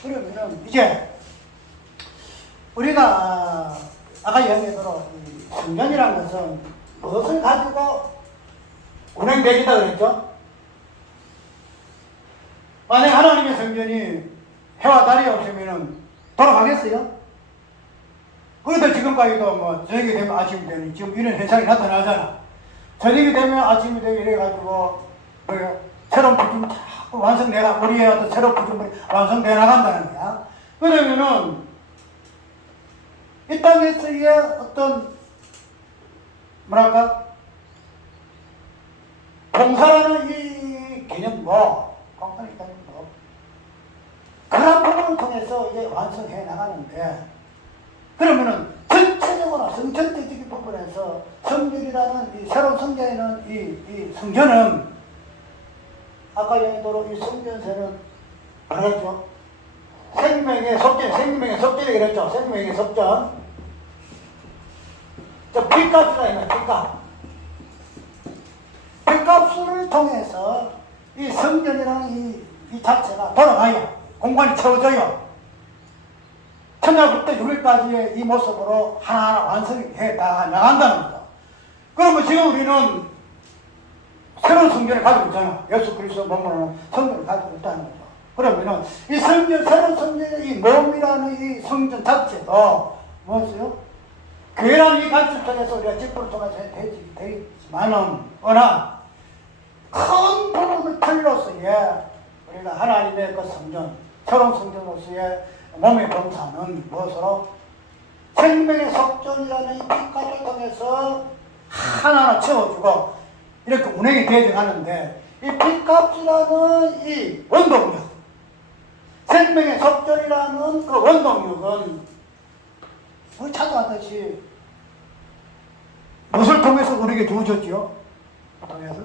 그러면 이제 우리가 아까 이야기했대로 성전이라는 것은 무엇을 가지고 운행되겠다 그랬죠? 만약 하나님의 성전이 해와 달이 없으면 돌아가겠어요? 그래도 지금까지도 뭐 저녁이 되면 아침이 되니 지금 이런 현상이 나타나잖아. 저녁이 되면 아침이 되고 이래가지고 뭐야 새로운 부품이 자꾸 완성돼가 우리의 어떤 새로운 부품이 완성돼 나간다는 거야. 그러면은 이 땅에서의 어떤 뭐랄까 봉사라는 이 개념도 공사의 개념도 그런 부분을 통해서 이제 완성해 나가는데 그러면은 전체적으로 성전적인 부분에서 성전이라는 이 새로운 성전에는 이 성전은 아까 얘기대로 이 성전세는 뭐랬죠? 생명의 속전이 그랬죠. 생명의 속전. 저 빚값이라 했나, 빚값. 빚값을 통해서 이 성전이라는 이 자체가 돌아가야 공간이 채워져요. 천년부터 유리까지의 이 모습으로 하나하나 완성이 해 나간다는 거죠. 그러면 지금 우리는 새로운 성전을 가지고 있잖아. 예수 그리스도 몸으로는 성전을 가지고 있다는 거죠. 그러면은 이 성전, 새로운 성전의 이 몸이라는 이 성전 자체도 무엇이요? 교회라는 이 관점 속에서 우리가 직분을 통해서 되지만은 워낙 큰 부분을 틀로서의 우리가 하나님의 그 성전, 새로운 성전으로서의 몸의 봉사는 무엇으로? 생명의 속전이라는 이 빚값을 통해서 하나하나 채워주고 이렇게 운행이 되어가는데 이 빚값이라는 이 원동력, 생명의 속전이라는 그 원동력은 우리 찾아왔듯이 무엇을 통해서 우리에게 주어졌지요? 통해서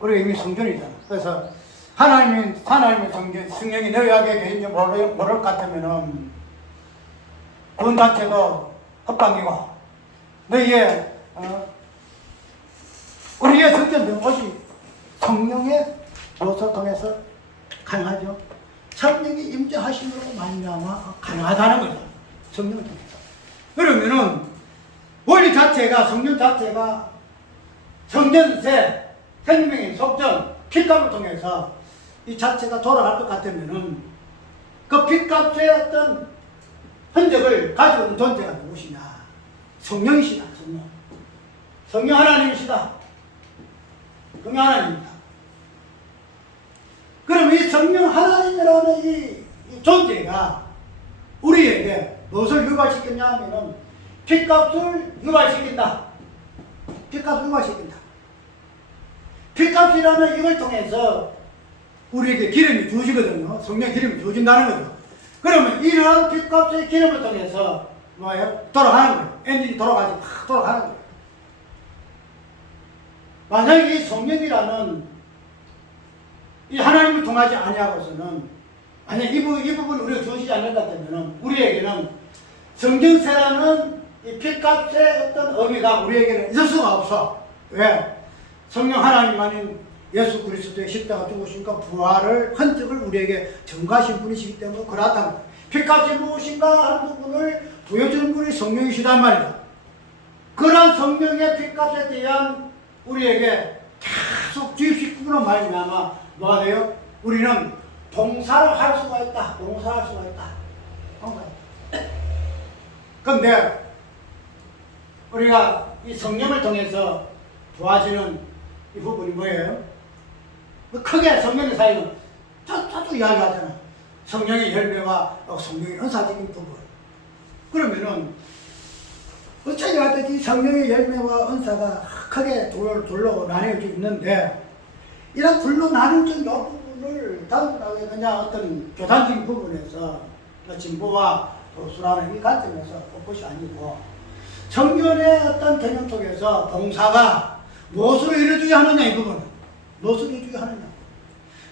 우리가 이미 성전이잖아. 그래서 하나님의 성령이 너희에게 계신지 모를 것 같으면은 군 자체도 헛방이고 너희의 우리의 성전은 오직 성령의 무엇을 통해서 가능하죠? 성령이 임재하심으로 말미암아 가능하다는 거죠. 성령을 통해서. 그러면은 원리 자체가 성령 자체가 성전세, 생명의 속전, 핏값을 통해서 이 자체가 돌아갈 것 같으면은 그 핏값의 어떤 흔적을 가지고 있는 존재가 누구시냐? 성령이시다. 성령 하나님이시다. 성령 하나님입니다. 그럼 이 성령 하나님이라는 이 존재가 우리에게 무엇을 유발시켰냐 하면은 핏값을 유발시킨다. 핏값을 유발시킨다. 핏값이라는 이걸 통해서 우리에게 기름이 주어지거든요. 성령 기름이 주어진다는 거죠. 그러면 이러한 핏값의 기름을 통해서 뭐예요? 돌아가는 거예요. 엔진이 돌아가지 팍 돌아가는 거예요. 만약에 이 성령이라는 이 하나님을 통하지 아니하고서는 만약 이 부분 우리가 주어지지 않을 것 같으면 우리에게는 성전세라는 이 핏값의 어떤 의미가 우리에게는 있을 수가 없어. 왜? 성령 하나님만인 예수 그리스도의 십자가 죽으심과 부활을 흔적을 우리에게 전가하신 분이시기 때문에 그렇다는 거예요. 핏값이 무엇인가 하는 부분을 보여주는 분이 성령이시단 말이죠. 그런 성령의 핏값에 대한 우리에게 계속 주입시키는 말이냐마 뭐가 돼요? 우리는 봉사를 할 수가 있다. 봉사할 수가 있다. 그런데 우리가 이 성령을 통해서 도와지는 이 부분이 뭐예요? 크게 성령의 사역은 자주 이야기하잖아. 성령의 열매와 성령의 은사적인 부분. 그러면은 어차피 하듯이 성령의 열매와 은사가 크게 둘로 나뉘어져 있는데 이런 둘로 나뉘어진 이 부분을 단순하게 그냥 어떤 교단적인 부분에서 진보와 보수라는 이 관점에서 볼 것이 아니고 성경의 어떤 개념 속에서 봉사가 무엇으로 이루어져야 하느냐 이 부분은 무엇으로 이루어져야 하느냐.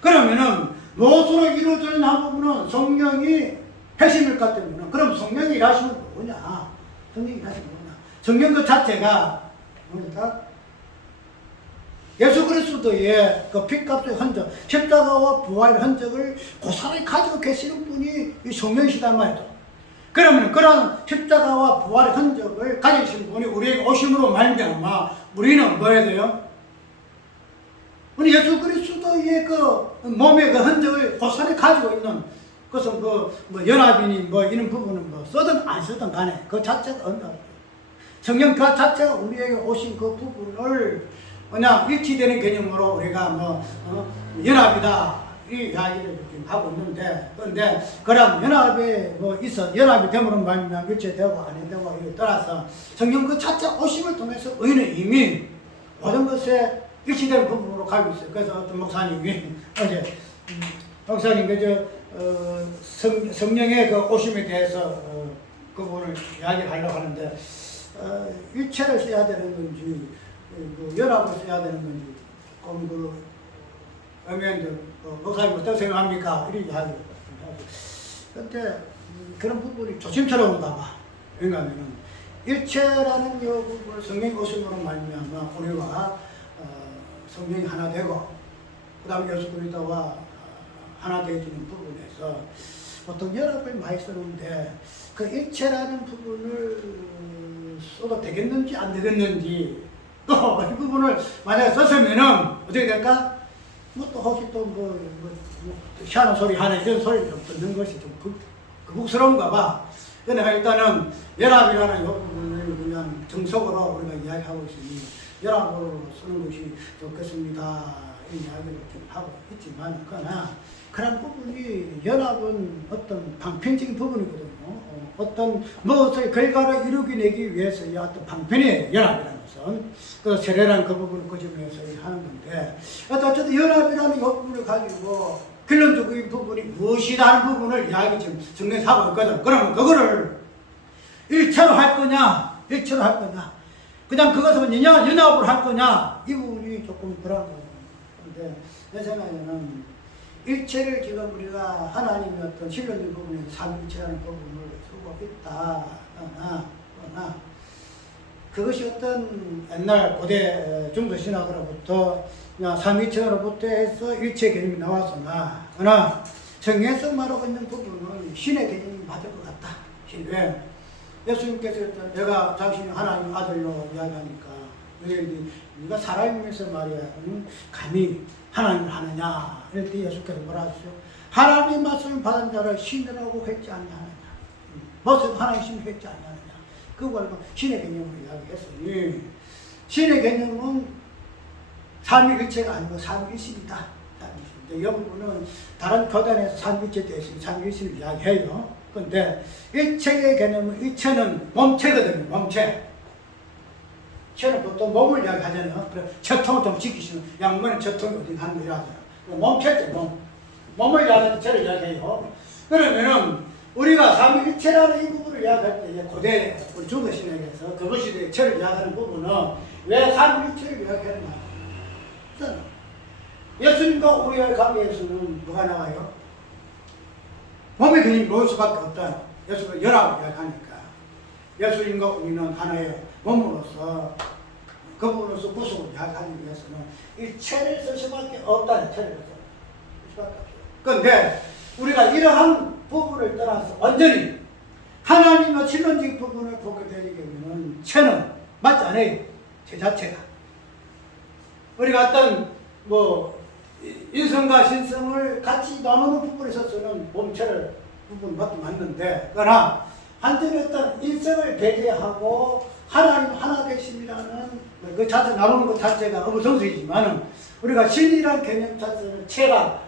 그러면은 무엇으로 이루어지는 한 부분은 성령이 핵심일 것 같으면 그럼 성령이 일하시는 뭐냐? 성령이 일하시는 뭐냐? 성령 그 자체가 뭡니까? 예수 그리스도의 그 핏값의 흔적, 십자가와 부활의 흔적을 고스란히 가지고 계시는 분이 이 성령이시단 말이죠. 그러면 그런 십자가와 부활의 흔적을 가지신 분이 우리에게 오심으로 말미암아 우리는 뭐 해야 돼요? 우리 예수 그리스도의 그 몸의 그 흔적을 고스란히 가지고 있는 그것은 뭐 연합이니 뭐 이런 부분은 뭐 쓰든 안 쓰든 간에 그 자체가 언덕. 성령 그 자체가 우리에게 오신 그 부분을 그냥 일치되는 개념으로 우리가 연합이다 이 이야기를 지금 하고 있는데, 그런데 그럼 연합이 뭐 있어 연합이 되므로 말미암아 일체되고 아니되고 이에 따라서 성령 그 자체 오심을 통해서 우리는 이미 모든 것에 일치되는 부분으로 가고 있어요. 그래서 어떤 목사님이 어제 목사님 성령의 그 오심에 대해서 그 부분을 이야기하려고 하는데 일체를 써야 되는 건지 연합을 써야 되는 건지 조금 의미인데 목사님 어떻게 생각합니까? 이런 이야기를 했습니다. 그런데 그런 부분이 조심스러운가 봐. 왜냐하면 일체라는 이 부분을 성령의 오심으로 말미암아 우리와 성령이 하나 되고 그 다음에 예수 그리스도와 하나 되어지는 부분에서 보통 연합을 많이 쓰는데 그 일체라는 부분을 써도 되겠는지 안 되겠는지 또 이 부분을 만약에 썼으면은 어떻게 될까? 또 혹시 희한한 소리 하나 이런 소리를 좀 듣는 것이 좀 거북스러운가 봐. 내가 일단은 연합이라는 이 부분을 그냥 정석으로 우리가 이야기하고 있으니 연합으로 쓰는 것이 좋겠습니다. 이 이야기를 좀 하고 있지만, 그러나 그런 부분이 연합은 어떤 방편적인 부분이거든요. 어떤 무엇의 결과를 이루기 위해서 이 어떤 방편이에요. 연합이라는 것은. 그 세례란 그 부분을 그 점에서 하는 건데, 어쨌든 연합이라는 이 부분을 가지고 결론적인 부분이 무엇이다 하는 부분을 이야기 지금 정리해서 하고 있거든. 그러면 그거를 일체로 할 거냐, 일체로 할 거냐, 그냥 그것은 연합을 할 거냐, 이 부분이 조금 그런 거예요. 근데 내 생각에는 일체를 지금 우리가 하나님의 어떤 실론적인 부분에서 삼일체라는 부분을 쓰고 있다. 그러나 그것이 어떤 옛날 고대 중국 신학으로부터 삼일체로부터 해서 일체 개념이 나왔으나, 그러나 성경에서 말하고 있는 부분은 신의 개념이 맞을 것 같다. 왜? 예수님께서 내가 당신이 하나님 아들로 이야기하니까 너희들이 네가 사람이면서 말이야 감히 하나님을 하느냐 이럴 때 예수께서 뭐라 하셨어요? 하나님의 말씀을 받은 자를 신이라고 했지 않느냐, 무엇을 하나님 신을 했지 않느냐. 그걸 신의 개념으로 이야기했으니 신의 개념은 삼위일체가 아니고 삼위일신이다. 이 부분은 다른 교단에서 삼위일체 대신 삼위일신을 이야기해요. 그런데 일체의 개념은 일체는 몸체거든요. 몸체. 체는 보통 몸을 이야기하잖아요. 그래, 체통을 좀 지키시는 양면에 체통이 어디 하는 거 이야기하잖아요. 몸체죠, 몸. 몸을 이야기할 때 체를 이야기해요. 그러면은 우리가 삼위일체라는 이 부분을 이야기할 때 고대 우리 중국 신학에서 그것 시대의 체를 이야기하는 부분은 왜 삼위일체를 이야기하느냐. 예수님과 우리의 관계에서는 뭐가 나와요? 몸의 개념이 놓을 수밖에 없잖아요. 예수가 연합을 이야기하니까. 예수님과 우리는 하나의 몸으로서 그 부분으로서 구속을 이야기하기 위해서는 일체를 쓸 수밖에 없다는 체를 쓸 수밖에 없어요. 그런데 우리가 이러한 부분을 떠나서 완전히 하나님의 신론적인 부분을 보게 되려면 체는 맞지 않아요. 체 자체가. 우리가 어떤 인성과 신성을 같이 나누는 부분에 있어서는 몸체를 부분 맞는데, 그러나 한전에 어떤 인성을 배제하고 하나님 하나 되심이라는 그 자체 나누는 것 자체가 어부성수이지만은 우리가 신이라는 개념 자체는 체가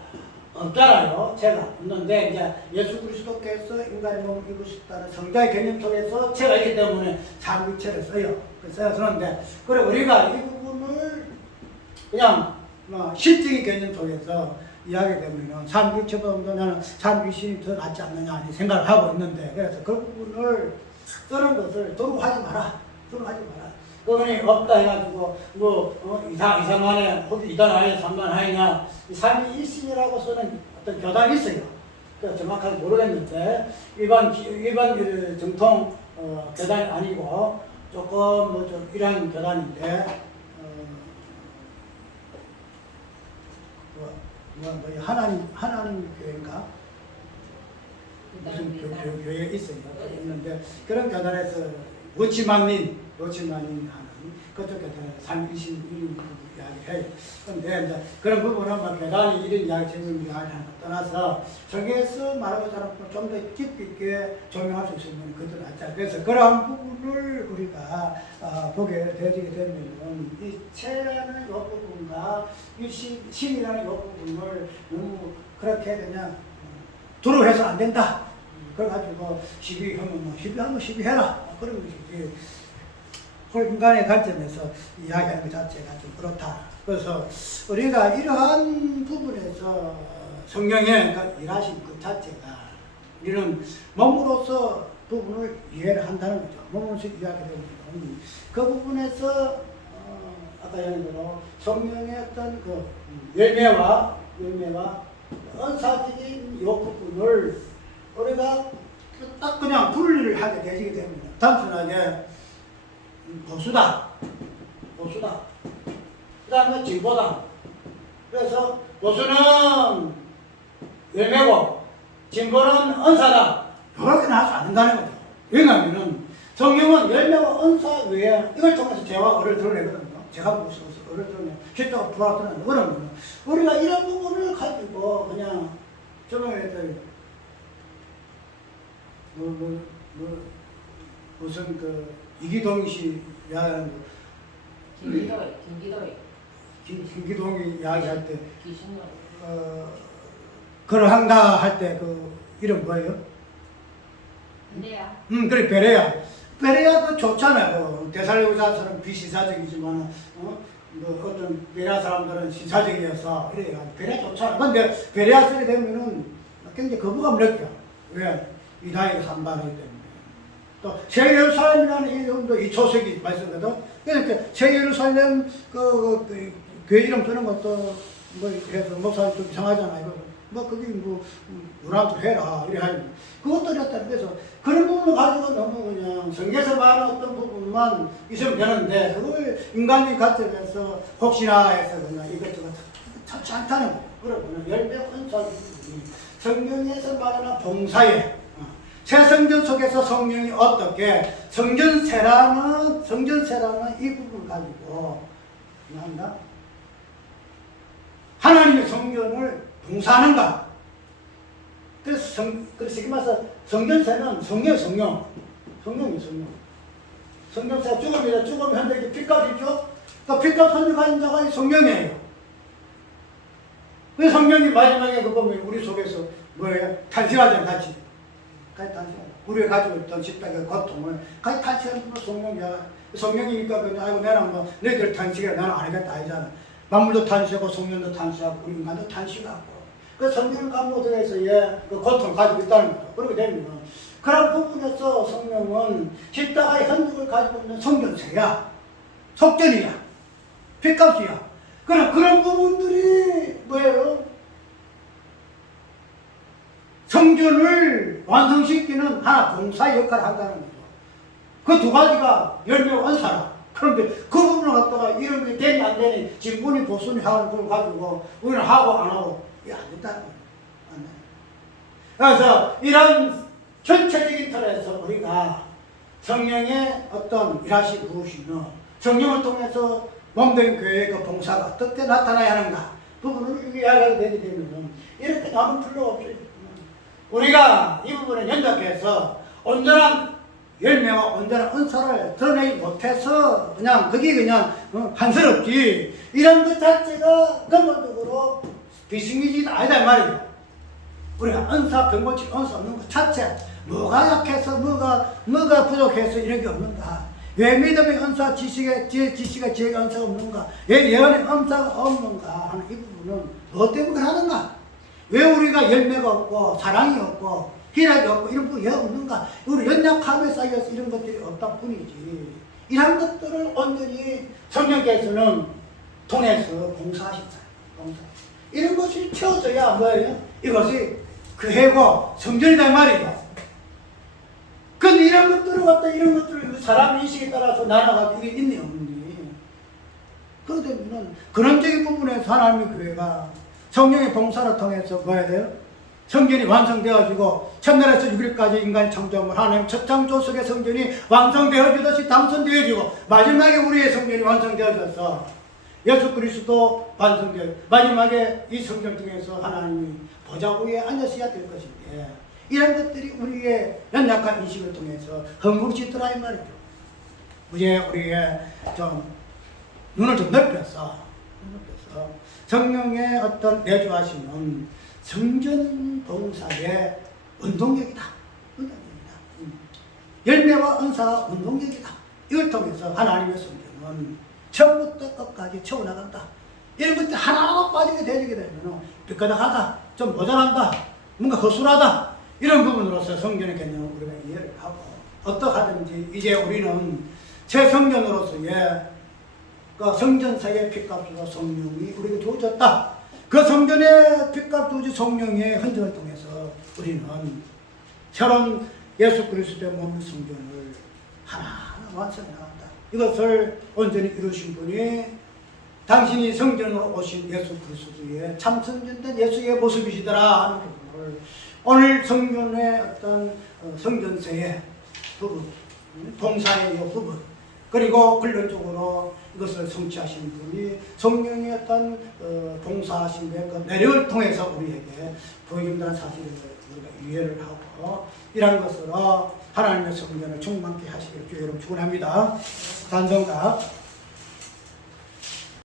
없잖아요. 체가 없는데 이제 예수 그리스도께서 인간의 몸을 입으셨다는 성자의 개념 속에서 체가 있기 때문에 삼위체를 써요. 그래서 쓰는데, 그래 우리가 이 부분을 그냥 실적인 개념 속에서 이야기되면 삼위일체보다 나는 삼위신이 더 낫지 않느냐 생각을 하고 있는데, 그래서 그 부분을 쓰는 것을 도로 하지 마라. 도로 하지 마라. 그거는 없다 해가지고 이상하네, 혹시 이단하냐 삼단하냐 삼위일신이라고 쓰는 어떤 교단이 있어요. 정확하게 모르겠는데 일반 그 정통 교단이 아니고 조금 좀 이런 교단인데 하나님 교회인가? 무슨 교회에 있어요. 있는데, 그런 교단에서 요치만린 하는 그쪽에 삼위일신 이야기를 해요. 그런데 이제 그런 부분은 뭐 교단이 이런 이야기, 지금 이야기하는 거 떠나서 성경에서 말하고 자는 좀 더 깊이 있게 적용할 수 있으면 그것도 낫죠. 그래서 그러한 부분을 우리가 보게 되게 되면 이 체라는 이 부분과 이 신이라는 이 부분을 너무 그렇게 그냥 두려워해서 안 된다. 그래가지고 시비하면 뭐 시비하면 시비해라. 그런 것이지. 그 인간의 관점에서 이야기하는 것 자체가 좀 그렇다. 그래서 우리가 이러한 부분에서 성령의 일하신 것 자체가 우리는 몸으로서 부분을 이해를 한다는 거죠. 몸으로서 이야기되는 그 부분에서 아까 얘기한 대로 성령의 어떤 그 열매와 은사적인 이 부분을 우리가 딱 그냥 분리를 하게 되게 됩니다. 단순하게 보수다. 그 다음에 진보다. 그래서 보수는 열매고 진보는 은사다. 이렇게 나와서 안 된다는 거죠. 왜냐하면 성령은 열매와 은사 외에 이걸 통해서 죄와 의를 드러내거든요. 제가 무엇을 의를 드러내 실제로 부활드러내는 그러면 우리가 이런 부분을 가지고 그냥 조명했더니 무슨 그 이기동이 씨 이야기하는 김기동이 이야기할 때 그러한가 할 때 그 이름 뭐예요? 베레야. 그래 베레야. 베레야 그 좋잖아요. 그 데살로니가처럼 비시사적이지만 어떤 베레아 사람들은 시사적이어서 이래요. 베레아 좋잖아. 근데 베레아 쓰게 되면은 굉장히 거부감 느껴. 왜? 이다이가 산발하기 때문에. 또 새예루살렘이라는 이름도 이 초석이 말씀거든. 그러니까 새예루살렘 그 교회 이름 쓰는 것도 뭐 해서 목사님 좀 이상하잖아요. 뭐 그게 뭐 누나도 해라 이래 하면 그것도 이랬다. 그래서 그런 부분을 가지고 너무 그냥 성경에서 말하는 어떤 부분만 있으면 되는데 그걸 인간의 관점에서 혹시나 해서 그냥 이것저것 좋지 않다는 거예요. 그러면 열매 은사 성경에서 말하는 봉사에 새 성전 속에서 성령이 어떻게 성전세라는 이 부분을 가지고 한다. 하나님의 성전을 봉사하는가? 그래서 그래서 말해서 성전세는 성령이 성전세 죽음이다. 죽음 현재 핏값이죠. 그 핏값 선택하는 자가 성령이에요. 그 성령이 마지막에 그 보면 우리 속에서 뭐예요? 탄식하잖아요, 같이. 우리가 가지고 있던 십자가의 고통을 같이 탄식하는 건 성령이야. 성령이니까 그냥 아이고 내랑 뭐 너희들 탄식해 나는 안 하겠다 아니잖아. 만물도 탄식하고 성령도 탄식하고 우리 인간도 탄식하고 그 성령 감독에서의 그 고통을 가지고 있다는 거죠. 그렇게 되면 그런 부분에서 성령은 십자가의 흔적을 가지고 있는 성전세야, 속전이야, 핏값이야. 그런 부분들이 뭐예요? 성전을 완성시키는 하나 봉사의 역할을 한다는 거죠. 그 두 가지가 열매와 은사라. 그런데 그 부분을 갖다가 이런 게 되니 안 되니 진분이 보수니 하는 걸 가지고 우리는 하고 안 하고 이게 안 된다는 거예요. 그래서 이런 전체적인 틀에서 우리가 성령의 어떤 일하시 무엇이며 성령을 통해서 몸된 교회의 그 봉사가 어떻게 나타나야 하는가 부분을 이야기하게 되게 되면 이렇게 남을 필요가 없어요. 우리가 이 부분에 연답해서 온전한 열매와 온전한 은사를 드러내지 못해서 그냥 그게 그냥 한스럽지 이런 것 자체가 근본적으로 비승리지가 아니다 이 말이에요. 우리가 은사 병고치 은사 없는 것 자체 뭐가 약해서 뭐가 부족해서 이런 게 없는가? 왜 믿음의 은사 지식의 지혜의 은사가 없는가? 왜 예언의 은사가 없는가 하는 이 부분은 뭐 때문에 하는가? 왜 우리가 열매가 없고 사랑이 없고 희락이 없고 이런 부분이 왜 없는가? 우리 연약함에 쌓여서 이런 것들이 없다 뿐이지. 이런 것들을 온전히 성령께서는 통해서 봉사하신다. 봉사. 이런 것이 채워져야 뭐예요? 이것이 그 해고 성전이다 이 말이죠. 근데 이런 것들을 갖다 이런 것들을 사람 인식에 따라서 나눠가지고 이게 있니 없니? 그러면 근원적인 부분에서 하나님의 교회가 성령의 봉사를 통해서 뭐 해야 돼요? 성전이 완성되어지고 첫날에서 6일까지 인간이 창조함을 하나님 첫 창조 속의 성전이 완성되어지듯이 당선되어지고 마지막에 우리의 성전이 완성되어져서 예수 그리스도 완성되어 마지막에 이 성전 중에서 하나님이 보좌 위에 앉으셔야 될 것인데 이런 것들이 우리의 연약한 인식을 통해서 허물짓더라 이 말이죠. 이제 우리의 좀 눈을 좀 넓혀서 성령의 어떤 내주하시는 성전 봉사의 운동력이다. 열매와 은사가 운동력이다. 이걸 통해서 하나님의 성경은 처음부터 끝까지 채워나간다. 이런 것들 하나도 빠지게 되게 되면 삐까닥하다, 좀 모자란다, 뭔가 허술하다 이런 부분으로서 성전의 개념을 우리가 이해를 하고 어떻게 하든지 이제 우리는 새 성전으로서의 그 성전사의 핏값으로 성령이 우리에게 주어졌다. 그 성전의 핏값 주어진 성령의 흔적을 통해서 우리는 새로운 예수 그리스도의 몸 성전을 하나하나 완성해 나간다. 이것을 온전히 이루신 분이 당신이 성전으로 오신 예수 그리스도의 참 성전된 예수의 모습이시더라 하는 부분을 오늘 성전의 어떤 성전세의 부분, 봉사의 부분, 그리고 근본적으로 이것을 성취하신 분이 성령의 어떤 봉사하신 그 내력을 통해서 우리에게 보여준다는 사실을 우리가 이해를 하고 이러한 것으로 하나님의 성전을 충만케 하시길 주의 이름 축원합니다. 찬송가